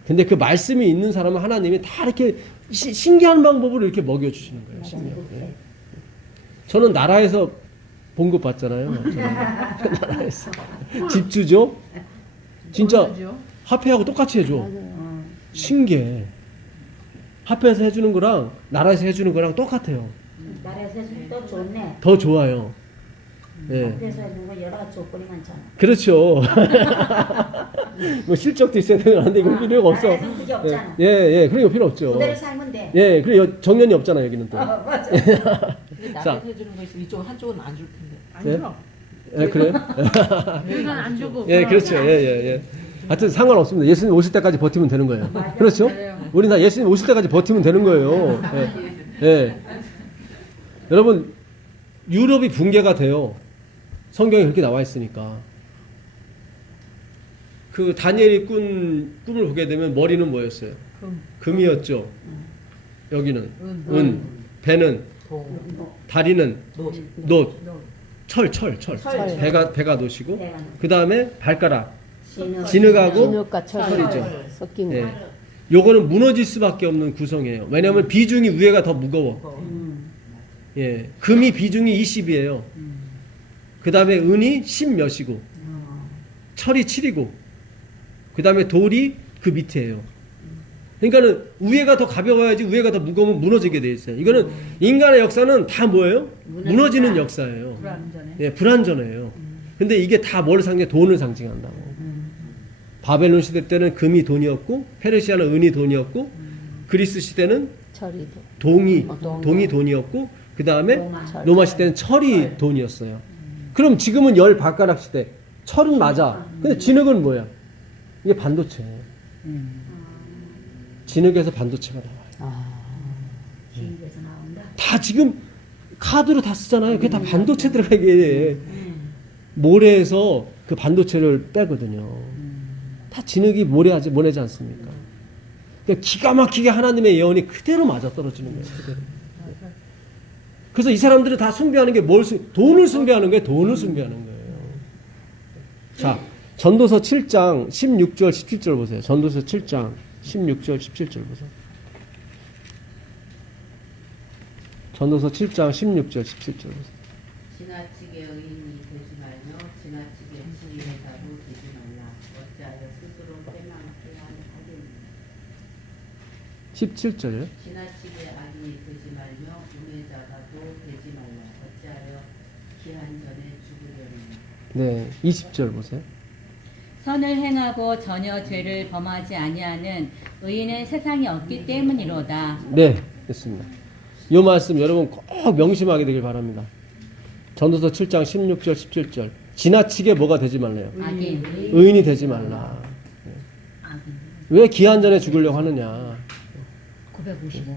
근데 그 말씀이 있는 사람은 하나님이 다 이렇게 신기한 방법으로 이렇게 먹여주시는 거예요. 신기하게. 저는 나라에서 봉급 받잖아요. 나라에서. 집주죠? 진짜 화폐하고 똑같이 해줘. 신기해. 화폐에서 해주는 거랑 나라에서 해주는 거랑 똑같아요. 나라에서 해주면 또 좋네. 더 좋아요. 예. 그래서 해주는 거 여러 가지 조건이 많잖아. 그렇죠. 뭐 실적도 있어야 되는데 이거 필요가 없어. 나라에서는 그게 없잖아. 예, 예. 그런 거 필요 없죠. 그대로 살면 돼. 예, 그리고 정년이 없잖아 여기는 또. 맞아. 근데 자. 나라에서 해주는 거 있으면 이쪽은 한쪽은 안 줄 텐데. 안 네? 줘. 예, 그래요? 우리는 안 주고. 예, 그렇죠. 예, 예, 예. 하여튼 상관없습니다. 예수님 오실 때까지 버티면 되는 거예요. 그렇죠? 우리 다 예수님 오실 때까지 버티면 되는 거예요. 예. 예. 여러분, 유럽이 붕괴가 돼요. 성경에 그렇게 나와 있으니까. 그 다니엘이 꿈을 보게 되면 머리는 뭐였어요? 금이었죠. 여기는 은, 배는 다리는 놋, 철. 배가 놋이고 배가 그 다음에 발가락 진흙. 진흙하고 진흙과 철이 철이죠. 섞인 거. 예. 요거는 무너질 수밖에 없는 구성이에요. 왜냐하면 비중이 위에가 더 무거워. 예, 금이 비중이 20이에요. 그 다음에 은이 10 몇이고, 철이 7이고, 그 다음에 돌이 그 밑에예요. 그러니까는 위에가 더 가벼워야지 위에가 더 무거우면 무너지게 돼 있어요. 이거는 인간의 역사는 다 뭐예요? 무너지는 역사예요. 불안전해. 예, 불완전해요. 근데 이게 다 뭘 상징해? 돈을 상징한다고. 바벨론 시대 때는 금이 돈이었고 페르시아는 은이 돈이었고 그리스 시대는 철이도. 동이 동이. 돈이었고 그 다음에 로마. 로마 시대는 철이 돈이었어요. 그럼 지금은 열 발가락 시대. 철은 맞아. 근데 진흙은 뭐야? 이게 반도체. 진흙에서 반도체가 나와요. 기획에서 나온다. 다 지금 카드로 다 쓰잖아요. 그게 다 반도체 들어가게. 모래에서 그 반도체를 빼거든요. 다 진흙이 모래지 않습니까? 그러니까 기가 막히게 하나님의 예언이 그대로 맞아 떨어지는 거예요. 그대로. 그래서 이 사람들은 다 숭배하는 게 돈을 숭배하는 거예요. 돈을 숭배하는 거예요. 자, 전도서 7장 16절 17절 보세요. 전도서 7장 16절 17절 보세요. 전도서 7장 16절 17절 보세요. 지나치게 의인이 되지 말며 지나치게 지혜자도 되지 말라. 어찌하여 스스로 빼망게 하겠느냐. 17절이요. 지나치게 악인이 되지 말며 우매자가도 되지 말라. 어찌하여 기한 전에 죽으려느냐. 네, 20절 보세요. 선을 행하고 전혀 죄를 범하지 아니하는 의인은 세상에 없기 때문이로다. 네, 됐습니다. 이 말씀 여러분 꼭 명심하게 되길 바랍니다. 전도서 7장 16절 17절. 지나치게 뭐가 되지 말래요? 악인. 의인이 되지 말라. 왜 기한 전에 죽으려고 하느냐? 955.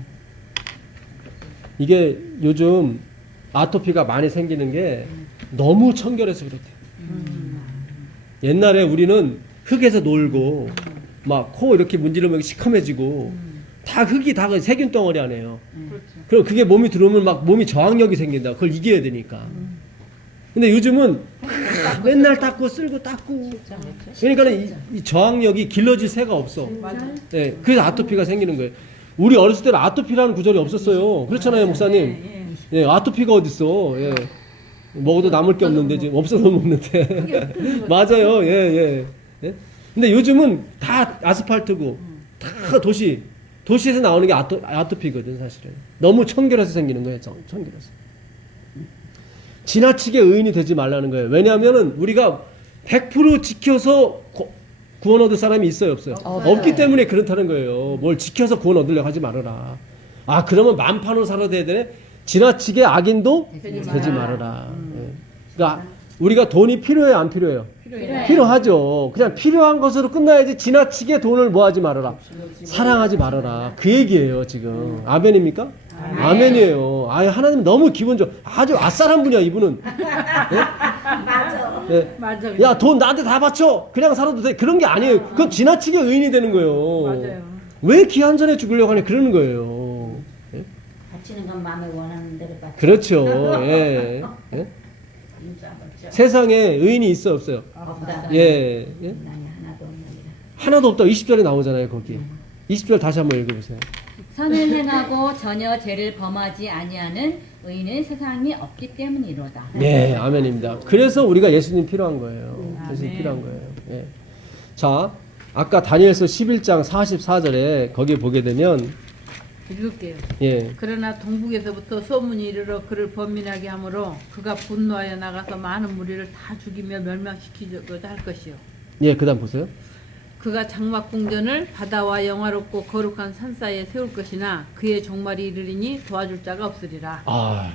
이게 요즘 아토피가 많이 생기는 게 너무 청결해서 그렇대요. 옛날에 우리는 흙에서 놀고 막 코 이렇게 문지르면 시커매지고 다 흙이 다 세균 덩어리 안에요. 그럼 그게 몸이 들어오면 막 몸이 저항력이 생긴다. 그걸 이겨야 되니까. 근데 요즘은 맨날 닦고 쓸고 닦고. 그러니까 이 저항력이 길러질 새가 없어. 네, 그래서 아토피가 생기는 거예요. 우리 어렸을 때는 아토피라는 구절이 없었어요. 그렇잖아요, 목사님. 예, 아토피가 어딨어. 예. 먹어도 남을 게 없는데 지금 없어서 먹는데. 맞아요. 예, 예. 예? 근데 요즘은 다 아스팔트고 다 도시에서 나오는 게 아토피거든, 사실은. 너무 청결해서 생기는 거예요, 청결해서. 지나치게 의인이 되지 말라는 거예요. 왜냐하면은 우리가 100% 지켜서 구원 얻을 사람이 있어요, 없어요? 없기 때문에 그렇다는 거예요. 뭘 지켜서 구원 얻으려고 하지 말아라. 아, 그러면 만판으로 살아야 되네? 지나치게 악인도 되지 말아라. 예. 그러니까 우리가 돈이 필요해요, 안 필요해요? 필요하죠. 그냥 필요한 것으로 끝나야지 지나치게 돈을 뭐 하지 말아라. 사랑하지 말아라. 그 얘기예요, 지금. 아멘입니까? 아멘이에요. 아, 하나님 너무 기분 좋아. 아주 아싸한 분이야, 이분은. 예? 맞아. 예. 맞아. 야, 돈 나한테 다 바쳐. 그냥 살아도 돼. 그런 게 아니에요. 그건 지나치게 의인이 되는 거예요. 맞아요. 왜 기한 전에 죽으려고 하냐, 그러는 거예요. 예? 바치는 건 마음에 원하는 대로 바치. 그렇죠. 예. 예? 인자 받죠. 세상에 의인이 있어, 없어요? 없다. 예. 예? 나이 하나도 없느니라. 하나도 없다. 20절에 나오잖아요, 거기. 20절 다시 한번 읽어보세요. 선을 행하고 전혀 죄를 범하지 아니하는 의인은 세상이 없기 때문이로다. 네, 아멘입니다. 그래서 우리가 예수님 필요한 거예요. 예수님 필요한 거예요. 예. 자, 아까 다니엘서 11장 44절에 거기 보게 되면 읽을게요. 예. 그러나 동북에서부터 소문이 이르러 그를 범인하게 하므로 그가 분노하여 나가서 많은 무리를 다 죽이며 멸망시키려고도 할 것이요. 예, 그다음 보세요. 그가 장막 궁전을 바다와 영화롭고 거룩한 산 사이에 세울 것이나 그의 종말이 이르리니 도와줄 자가 없으리라. 아,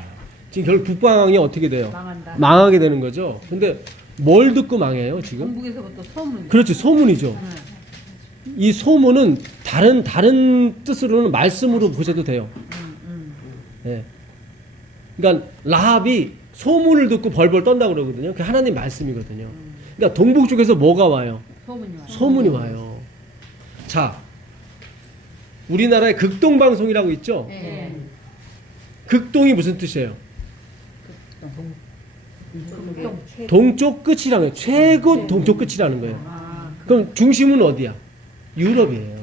지금 결국 북방이 어떻게 돼요? 망한다. 망하게 되는 거죠. 근데 뭘 듣고 망해요, 지금? 동북에서부터 소문. 그렇지, 소문이죠. 이 소문은 다른 뜻으로는 말씀으로 보셔도 돼요. 예. 그러니까 라합이 소문을 듣고 벌벌 떤다고 그러거든요. 그게 하나님 말씀이거든요. 그러니까 동북 쪽에서 뭐가 와요? 소문이 와요. 소문이 와요. 자, 우리나라에 극동방송이라고 있죠? 네. 극동이 무슨 뜻이에요? 동쪽 끝이라는 거예요. 최고 동쪽 끝이라는 거예요. 그럼 중심은 어디야? 유럽이에요.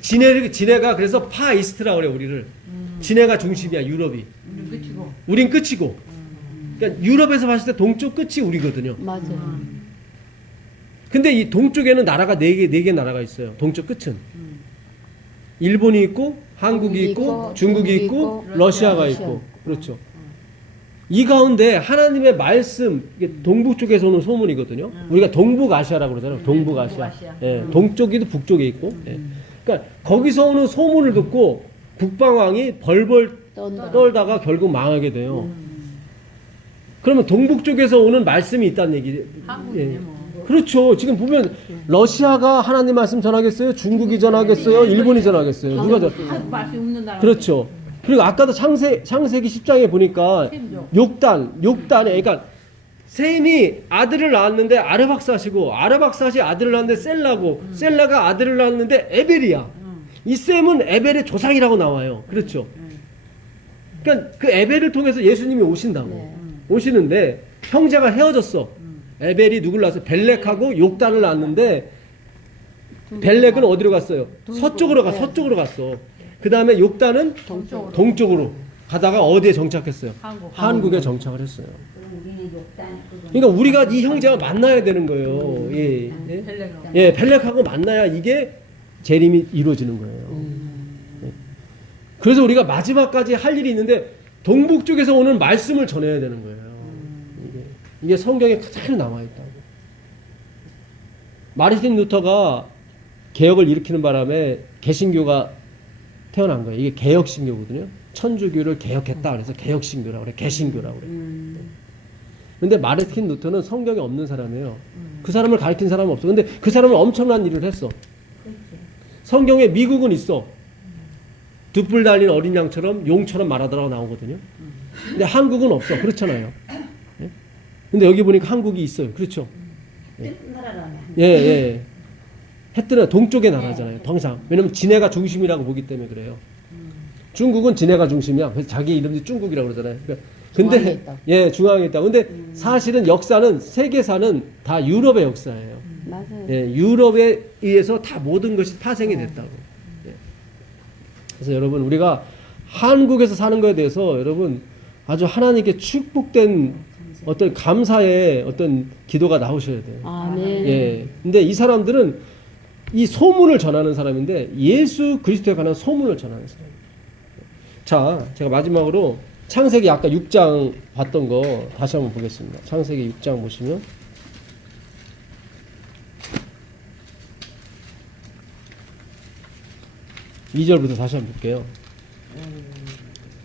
지네가 그래서 파이스트라고 그래요, 우리를. 지네가 중심이야, 유럽이. 우리 끝이고. 우린 끝이고. 그러니까 유럽에서 봤을 때 동쪽 끝이 우리거든요. 맞아요. 근데 이 동쪽에는 나라가 네 개 나라가 있어요. 동쪽 끝은. 일본이 있고, 한국이 있고, 중국이 있고, 러시아가 있고. 그렇죠. 이 가운데 하나님의 말씀, 이게 동북 쪽에서 오는 소문이거든요. 우리가 동북아시아라고 그러잖아요. 동북아시아. 동북아시아. 예, 동쪽에도 북쪽에 있고. 예. 그러니까 거기서 오는 소문을 듣고 북방왕이 벌벌 떨다가 결국 망하게 돼요. 그러면 동북 쪽에서 오는 말씀이 있다는 얘기. 한국이네 뭐. 그렇죠. 지금 보면 러시아가 하나님 말씀 전하겠어요? 중국이 전하겠어요? 일본이 전하겠어요? 누가 전? 한국 맛이 없는 나라. 그렇죠. 그리고 아까도 창세기 10장에 보니까 욕단에 그러니까 셈이 아들을 낳았는데 아르박사시고 아르박사시 아들을 낳았는데 셀라고 셀라가 아들을 낳았는데 에벨이야. 이 셈은 에벨의 조상이라고 나와요. 그렇죠. 그러니까 그 에벨을 통해서 예수님이 오신다고. 오시는데 형제가 헤어졌어. 에벨이 누굴 낳았어? 벨렉하고 욕단을 낳았는데 벨렉은 어디로 갔어요? 서쪽으로 갔어. 그 다음에 욕단은 동쪽으로 가다가 어디에 정착했어요? 한국에 정착을 했어요. 그럼 우리는 욕단 그러니까 우리가 이 형제와 만나야 되는 거예요. 예, 예, 벨렉하고 만나야 이게 재림이 이루어지는 거예요. 예. 그래서 우리가 마지막까지 할 일이 있는데 동북 쪽에서 오는 말씀을 전해야 되는 거예요. 이게 성경에 그대로 남아 있다고. 마르틴 루터가 개혁을 일으키는 바람에 개신교가 태어난 거예요. 이게 개혁신교거든요. 천주교를 개혁했다 그래서 개혁신교라고 그래. 개신교라고 그래. 근데 마르틴 루터는 성경에 없는 사람이에요. 그 사람을 가르친 사람은 없어. 근데 그 사람은 엄청난 일을 했어. 성경에 미국은 있어. 둣불 달린 어린 양처럼 용처럼 말하더라고 나오거든요. 근데 한국은 없어. 그렇잖아요. 예? 근데 여기 보니까 한국이 있어요. 그렇죠. 나라라면 예. 했더니 동쪽의 나라잖아요. 항상. 왜냐면 진해가 중심이라고 보기 때문에 그래요. 중국은 진해가 중심이야. 그래서 자기 이름이 중국이라고 그러잖아요. 그러니까 근데 중앙에 있다. 예, 중앙에 있다. 근데 사실은 역사는 세계사는 다 유럽의 역사예요. 맞아요. 예, 유럽에 의해서 다 모든 것이 파생이 됐다고. 예. 그래서 여러분 우리가 한국에서 사는 거에 대해서 여러분 아주 하나님께 축복된 어떤 감사의 어떤 기도가 나오셔야 돼요. 아멘. 예. 근데 이 사람들은 이 소문을 전하는 사람인데 예수 그리스도에 관한 소문을 전하는 사람이에요. 자, 제가 마지막으로 창세기 아까 6장 봤던 거 다시 한번 보겠습니다. 창세기 6장 보시면 2절부터 다시 한번 볼게요.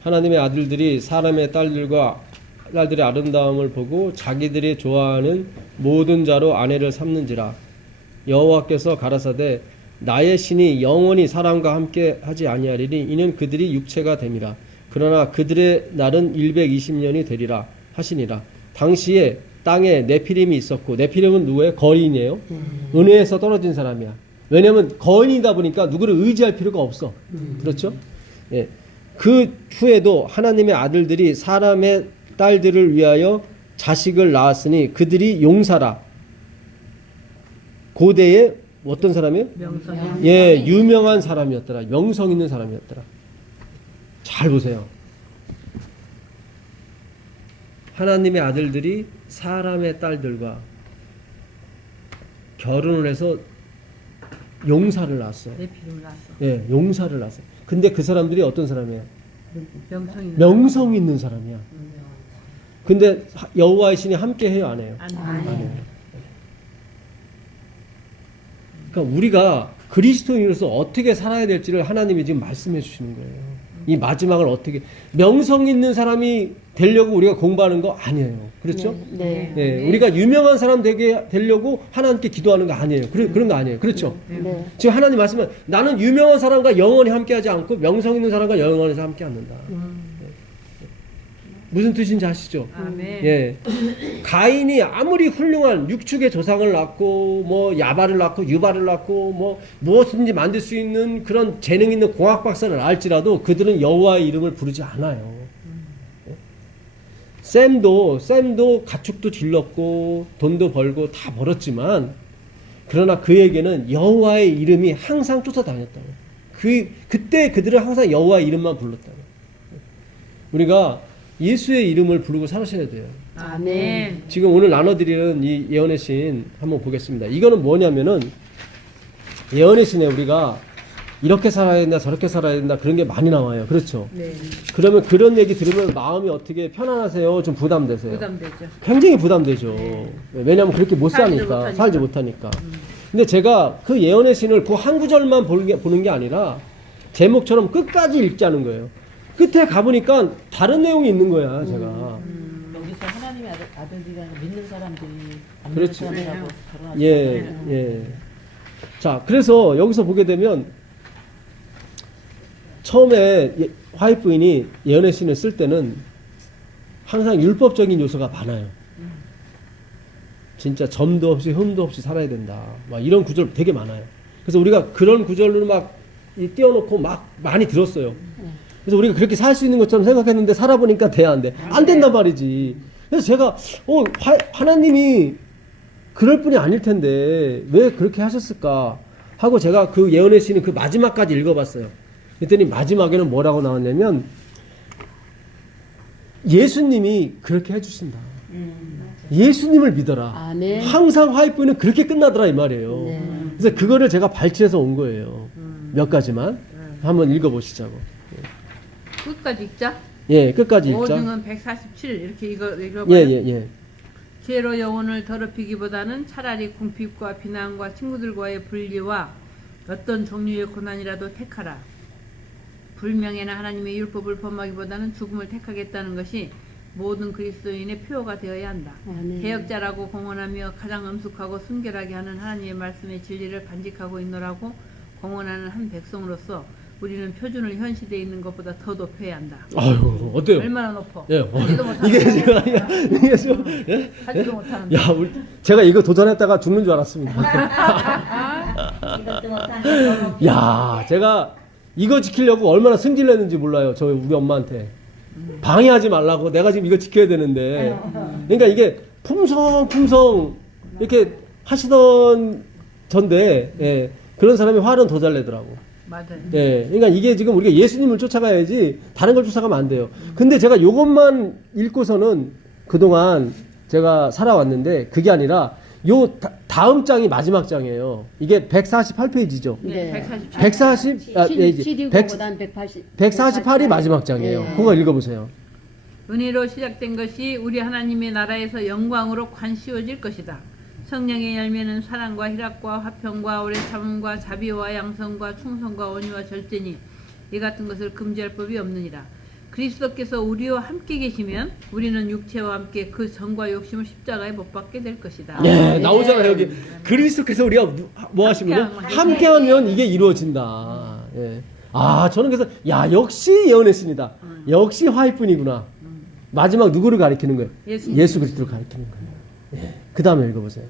하나님의 아들들이 사람의 딸들의 아름다움을 보고 자기들이 좋아하는 모든 자로 아내를 삼는지라. 여호와께서 가라사대 나의 신이 영원히 사람과 함께 하지 아니하리니 이는 그들이 육체가 됨이라. 그러나 그들의 날은 120년이 되리라 하시니라. 당시에 땅에 네피림이 있었고, 네피림은 누구예요? 거인이에요. 은혜에서 떨어진 사람이야. 왜냐면 거인이다 보니까 누구를 의지할 필요가 없어. 그렇죠? 예. 그 후에도 하나님의 아들들이 사람의 딸들을 위하여 자식을 낳았으니 그들이 용사라. 고대에 어떤 사람이에요? 명성. 예, 유명한 사람이었더라. 명성 있는 사람이었더라. 잘 보세요. 하나님의 아들들이 사람의 딸들과 결혼을 해서 용사를 낳았어요. 내 피를 났어. 예, 용사를 낳았어요. 근데 그 사람들이 어떤 사람이에요? 명성이. 명성 있는 사람이야. 근데 여호와의 신이 함께 해요, 안 해요? 안 돼. 안 해요. 그러니까 우리가 그리스도인으로서 어떻게 살아야 될지를 하나님이 지금 말씀해 주시는 거예요. 이 마지막을 어떻게 명성 있는 사람이 되려고 우리가 공부하는 거 아니에요. 그렇죠? 네. 예, 우리가 유명한 사람 되려고 하나님께 기도하는 거 아니에요. 그런 거 아니에요. 그렇죠? 네. 지금 하나님 말씀은 나는 유명한 사람과 영원히 함께하지 않고 명성 있는 사람과 영원히 함께 않는다. 무슨 뜻인지 아시죠? 아멘. 예. 가인이 아무리 훌륭한 육축의 조상을 낳고 뭐 야발을 낳고 유발을 낳고 뭐 무엇든지 만들 수 있는 그런 재능 있는 공학 박사를 알지라도 그들은 여호와의 이름을 부르지 않아요. 샘도 가축도 질렀고 돈도 벌고 다 벌었지만 그러나 그에게는 여호와의 이름이 항상 쫓아다녔다고. 그때 그들은 항상 여호와의 이름만 불렀다고. 우리가 예수의 이름을 부르고 살으셔야 돼요. 아멘. 지금 오늘 나눠드리는 이 예언의 신 한번 보겠습니다. 이거는 뭐냐면은 예언의 신에 우리가 이렇게 살아야 된다 저렇게 살아야 된다 그런 게 많이 나와요. 그렇죠? 네. 그러면 그런 얘기 들으면 마음이 어떻게 편안하세요? 좀 부담되세요? 부담되죠. 굉장히 부담되죠. 왜냐하면 그렇게 못 살지를 사니까, 못하니까. 살지 못하니까. 근데 제가 그 예언의 신을 그 한 구절만 보는 게 아니라 제목처럼 끝까지 읽자는 거예요. 끝에 가보니까 다른 내용이 있는 거야, 제가. 여기서 하나님의 아들이라는 믿는 사람들이 안 믿는 그렇지. 사람들하고 결혼하지 예, 않아요. 예. 자, 그래서 여기서 보게 되면 처음에 화이트 부인이 예언의 신을 쓸 때는 항상 율법적인 요소가 많아요. 진짜 점도 없이 흠도 없이 살아야 된다. 막 이런 구절 되게 많아요. 그래서 우리가 그런 구절로 막 띄워놓고 막 많이 들었어요. 그래서 우리가 그렇게 살 수 있는 것처럼 생각했는데 살아보니까 돼야 안 돼. 안 된단 말이지. 그래서 제가 하나님이 그럴 분이 아닐 텐데 왜 그렇게 하셨을까 하고 제가 그 예언의 신이 그 마지막까지 읽어봤어요. 그랬더니 마지막에는 뭐라고 나왔냐면 예수님이 그렇게 해주신다. 예수님을 믿어라. 아멘. 항상 화이트는 그렇게 끝나더라 이 말이에요. 네. 그래서 그거를 제가 발췌해서 온 거예요. 몇 가지만 한번 읽어보시자고. 끝까지 읽자. 예, 끝까지 읽자. 오중은 147 이렇게 읽어봐요. 예, 예, 예. 죄로 영혼을 더럽히기보다는 차라리 궁핍과 비난과 친구들과의 분리와 어떤 종류의 고난이라도 택하라. 불명예나 하나님의 율법을 범하기보다는 죽음을 택하겠다는 것이 모든 그리스도인의 표어가 되어야 한다. 아멘. 개혁자라고 공언하며 가장 엄숙하고 순결하게 하는 하나님의 말씀의 진리를 간직하고 있노라고 공언하는 한 백성으로서 우리는 표준을 현 시대에 있는 것보다 더 높여야 한다. 아유, 어때요? 얼마나 높어? 예, 하지도 못하는 이게 지금 이게 좀 예? 하지도 못하는 야, 제가 이거 도전했다가 죽는 줄 알았습니다. 이것도 못하는 거. 야, 제가 이거 지키려고 얼마나 승질냈는지 몰라요. 저 우리 엄마한테 방해하지 말라고 내가 지금 이거 지켜야 되는데. 그러니까 이게 품성품성 이렇게 하시던 전데 예, 그런 사람이 화는 더 잘 내더라고. 맞아요. 예, 그러니까 이게 지금 우리가 예수님을 쫓아가야지 다른 걸 쫓아가면 안 돼요. 근데 제가 요것만 읽고서는 그동안 제가 살아왔는데 그게 아니라 요 다음 장이 마지막 장이에요. 이게 148페이지죠. 네. 140, 아, 예, 이제 720보단 180. 148이 마지막 장이에요. 예. 그거 읽어보세요. 은혜로 시작된 것이 우리 하나님의 나라에서 영광으로 관씌워질 것이다. 성령의 열매는 사랑과 희락과 화평과 오래 참음과 자비와 양성과 충성과 온유와 절제니 이 같은 것을 금지할 법이 없느니라. 그리스도께서 우리와 함께 계시면 우리는 육체와 함께 그 정과 욕심을 십자가에 못 박게 될 것이다. 예, 나오잖아요 여기. 그리스도께서 우리가 뭐 하시면 함께하면 이게 이루어진다. 예. 아, 저는 그래서 야 역시 예언의 신이다. 역시 화이트뿐이구나. 마지막 누구를 가리키는 거예요? 예수 그리스도를 가리키는 거예요. 예. 그 다음에 읽어보세요.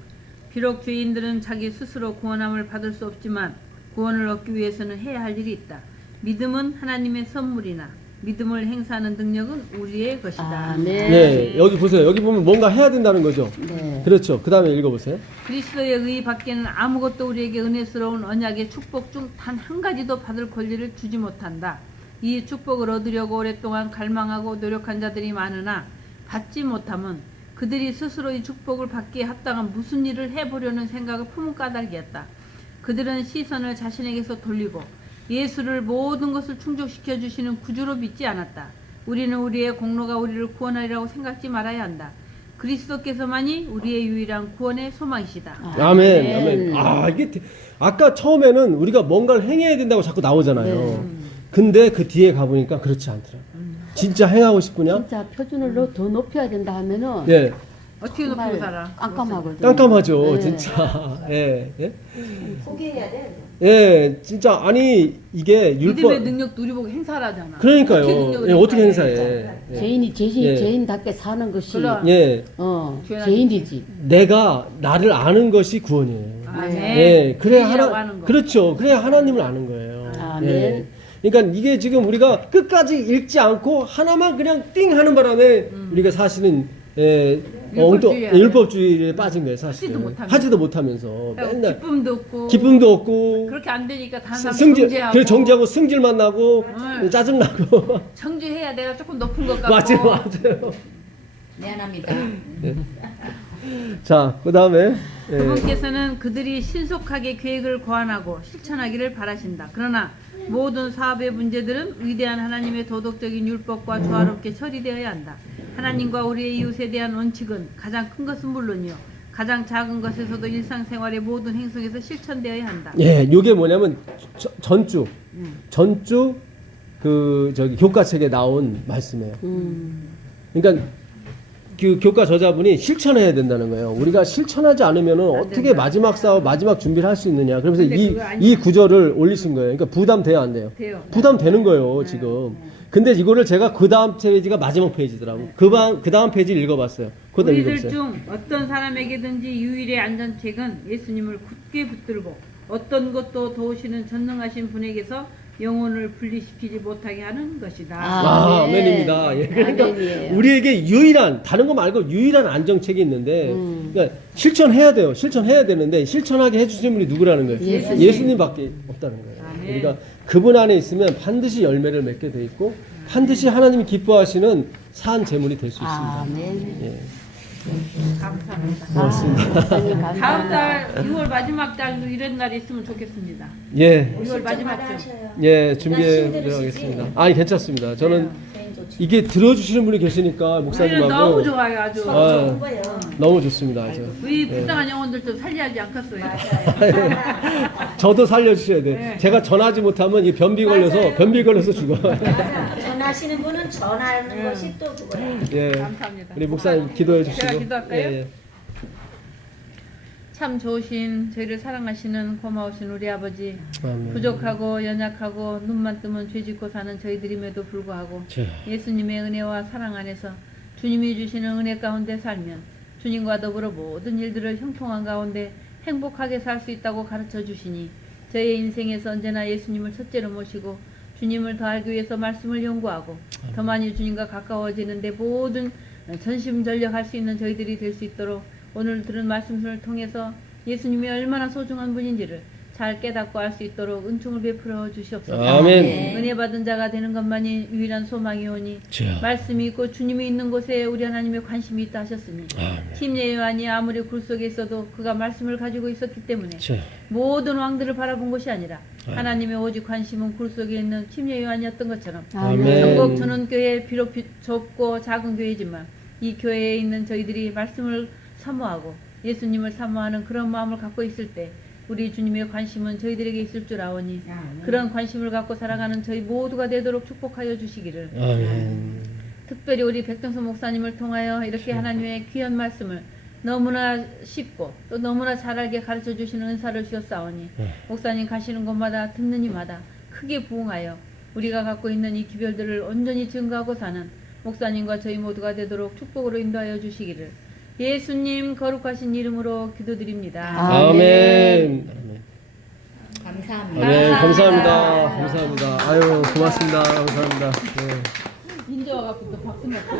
비록 죄인들은 자기 스스로 구원함을 받을 수 없지만 구원을 얻기 위해서는 해야 할 일이 있다. 믿음은 하나님의 선물이나 믿음을 행사하는 능력은 우리의 것이다. 아멘. 예, 여기 보세요. 여기 보면 뭔가 해야 된다는 거죠. 네. 그렇죠. 그 다음에 읽어보세요. 그리스도의 의 밖에는 아무것도 우리에게 은혜스러운 언약의 축복 중 단 한 가지도 받을 권리를 주지 못한다. 이 축복을 얻으려고 오랫동안 갈망하고 노력한 자들이 많으나 받지 못함은 그들이 스스로 이 축복을 받기에 합당한 무슨 일을 해보려는 생각을 품은 까닭이었다. 그들은 시선을 자신에게서 돌리고 예수를 모든 것을 충족시켜 주시는 구주로 믿지 않았다. 우리는 우리의 공로가 우리를 구원하리라고 생각지 말아야 한다. 그리스도께서만이 우리의 유일한 구원의 소망이시다. 아멘, 아멘. 아, 이게 아까 처음에는 우리가 뭔가를 행해야 된다고 자꾸 나오잖아요. 네. 근데 그 뒤에 가보니까 그렇지 않더라고요. 진짜 행하고 싶으냐? 진짜 표준을 더 높여야 된다 하면은 예, 어떻게 높이고 살아? 깜깜하거든요. 깜깜하죠, 네. 진짜. 예, 예, 포기해야 돼. 예, 진짜 아니 이게 율법. 믿음의 능력도 우리 보고 행사하잖아. 그러니까요. 어떻게 능력을 예, 어떻게 행사해? 행사해? 예. 죄인이 예. 죄인답게 사는 것이 그럼. 예, 죄인이지. 내가 나를 아는 것이 구원이에요. 아멘. 예, 그래야 죄인이라고 하나, 하는 거. 그렇죠. 그래야 하나님을 아는 거예요. 아멘. 예. 그러니까 이게 지금 우리가 끝까지 읽지 않고 하나만 그냥 띵 하는 바람에 우리가 사실은 율법주의야. 율법주의에 빠진 거예요, 사실은. 하지도 못하면서. 못하면서 맨날 기쁨도 없고 기쁨도 없고 그렇게 안 되니까 다른 사람 승질, 정죄하고 그래 정지하고 승질만 나고 응. 짜증 나고 정죄해야 내가 조금 높은 것 같고 맞아요. 미안합니다. 자, 그 다음에 예. 그분께서는 그들이 신속하게 계획을 고안하고 실천하기를 바라신다. 그러나 모든 사업의 문제들은 위대한 하나님의 도덕적인 율법과 조화롭게 처리되어야 한다. 하나님과 우리의 이웃에 대한 원칙은 가장 큰 것은 물론이요 가장 작은 것에서도 일상생활의 모든 행성에서 실천되어야 한다. 예, 요게 뭐냐면 전주 그 저기 교과책에 나온 말씀이에요. 그러니까 그 교과 저자분이 실천해야 된다는 거예요. 우리가 실천하지 않으면은 어떻게 마지막 사업, 마지막 준비를 할 수 있느냐. 그러면서 근데 그거 아니야. 이 구절을 올리신 거예요. 그러니까 부담돼요, 안 돼요? 돼요. 부담되는 거예요, 지금. 근데 이거를 제가 그 다음 페이지가 마지막 페이지더라고. 그 다음 페이지를 읽어봤어요. 그것도 우리들 읽어봤어요. 중 어떤 사람에게든지 유일의 안전책은 예수님을 굳게 붙들고 어떤 것도 도우시는 전능하신 분에게서 영혼을 분리시키지 못하게 하는 것이다. 아, 아멘. 아멘입니다. 예, 그러니까 아멘이에요. 우리에게 유일한 다른 거 말고 유일한 안정책이 있는데 그러니까 실천해야 돼요. 실천해야 되는데 실천하게 해주시는 분이 누구라는 거예요? 예수님. 예수님밖에 없다는 거예요. 아멘. 우리가 그분 안에 있으면 반드시 열매를 맺게 돼 있고 반드시 하나님이 기뻐하시는 산 제물이 될 수 있습니다. 아멘. 예. 감사합니다. 고맙습니다. 하나님 다음 감사합니다. 달 6월 마지막 달도 이런 날이 있으면 좋겠습니다. 예, 6월 마지막 주. 하셔요. 예, 준비해 하겠습니다. 아니 괜찮습니다. 저는 이게 들어주시는 분이 계시니까 우리는 목사님하고 너무 좋아요, 아주. 아, 좋은 거예요. 너무 좋습니다. 아주. 우리 불쌍한 영혼들 좀 살려야지 않겠어요? 저도 살려주셔야 돼. 네. 제가 전하지 못하면 이 변비 걸려서 죽어요. 맞아. 전하시는 분은 전하는 것이 또 그거예요. 예. 감사합니다. 우리 목사님 기도해 주시고. 제가 기도할까요? 예. 참 좋으신 저희를 사랑하시는 고마우신 우리 아버지 아멘. 부족하고 연약하고 눈만 뜨면 죄짓고 사는 저희들임에도 불구하고 자, 예수님의 은혜와 사랑 안에서 주님이 주시는 은혜 가운데 살면 주님과 더불어 모든 일들을 형통한 가운데 행복하게 살 수 있다고 가르쳐 주시니 저의 인생에서 언제나 예수님을 첫째로 모시고 주님을 더 알기 위해서 말씀을 연구하고 더 많이 주님과 가까워지는데 모든 전심전력할 수 있는 저희들이 될 수 있도록 오늘 들은 말씀을 통해서 예수님이 얼마나 소중한 분인지를 잘 깨닫고 알 수 있도록 은총을 베풀어 주시옵소서. 아멘. 은혜 받은 자가 되는 것만이 유일한 소망이오니 자, 말씀이 있고 주님이 있는 곳에 우리 하나님의 관심이 있다 하셨으니 아멘. 팀 요한이 아무리 굴 속에 있어도 그가 말씀을 가지고 있었기 때문에 자, 모든 왕들을 바라본 것이 아니라 하나님의 오직 관심은 굴 속에 있는 팀 요한이었던 것처럼 아멘. 전국 전원교회 비록 좁고 작은 교회지만 이 교회에 있는 저희들이 말씀을 사모하고 예수님을 사모하는 그런 마음을 갖고 있을 때 우리 주님의 관심은 저희들에게 있을 줄 아오니 그런 관심을 갖고 살아가는 저희 모두가 되도록 축복하여 주시기를 아멘. 특별히 우리 백정선 목사님을 통하여 이렇게 하나님의 귀한 말씀을 너무나 쉽고 또 너무나 잘 알게 가르쳐 주시는 은사를 주셨사오니 목사님 가시는 곳마다 듣는 이마다 크게 부응하여 우리가 갖고 있는 이 기별들을 온전히 증거하고 사는 목사님과 저희 모두가 되도록 축복으로 인도하여 주시기를 예수님 거룩하신 이름으로 기도드립니다. 아멘. 감사합니다. 아멘. 감사합니다. 감사합니다. 아유, 고맙습니다. 감사합니다. 네. 인제 와갖고 또 박수 먹고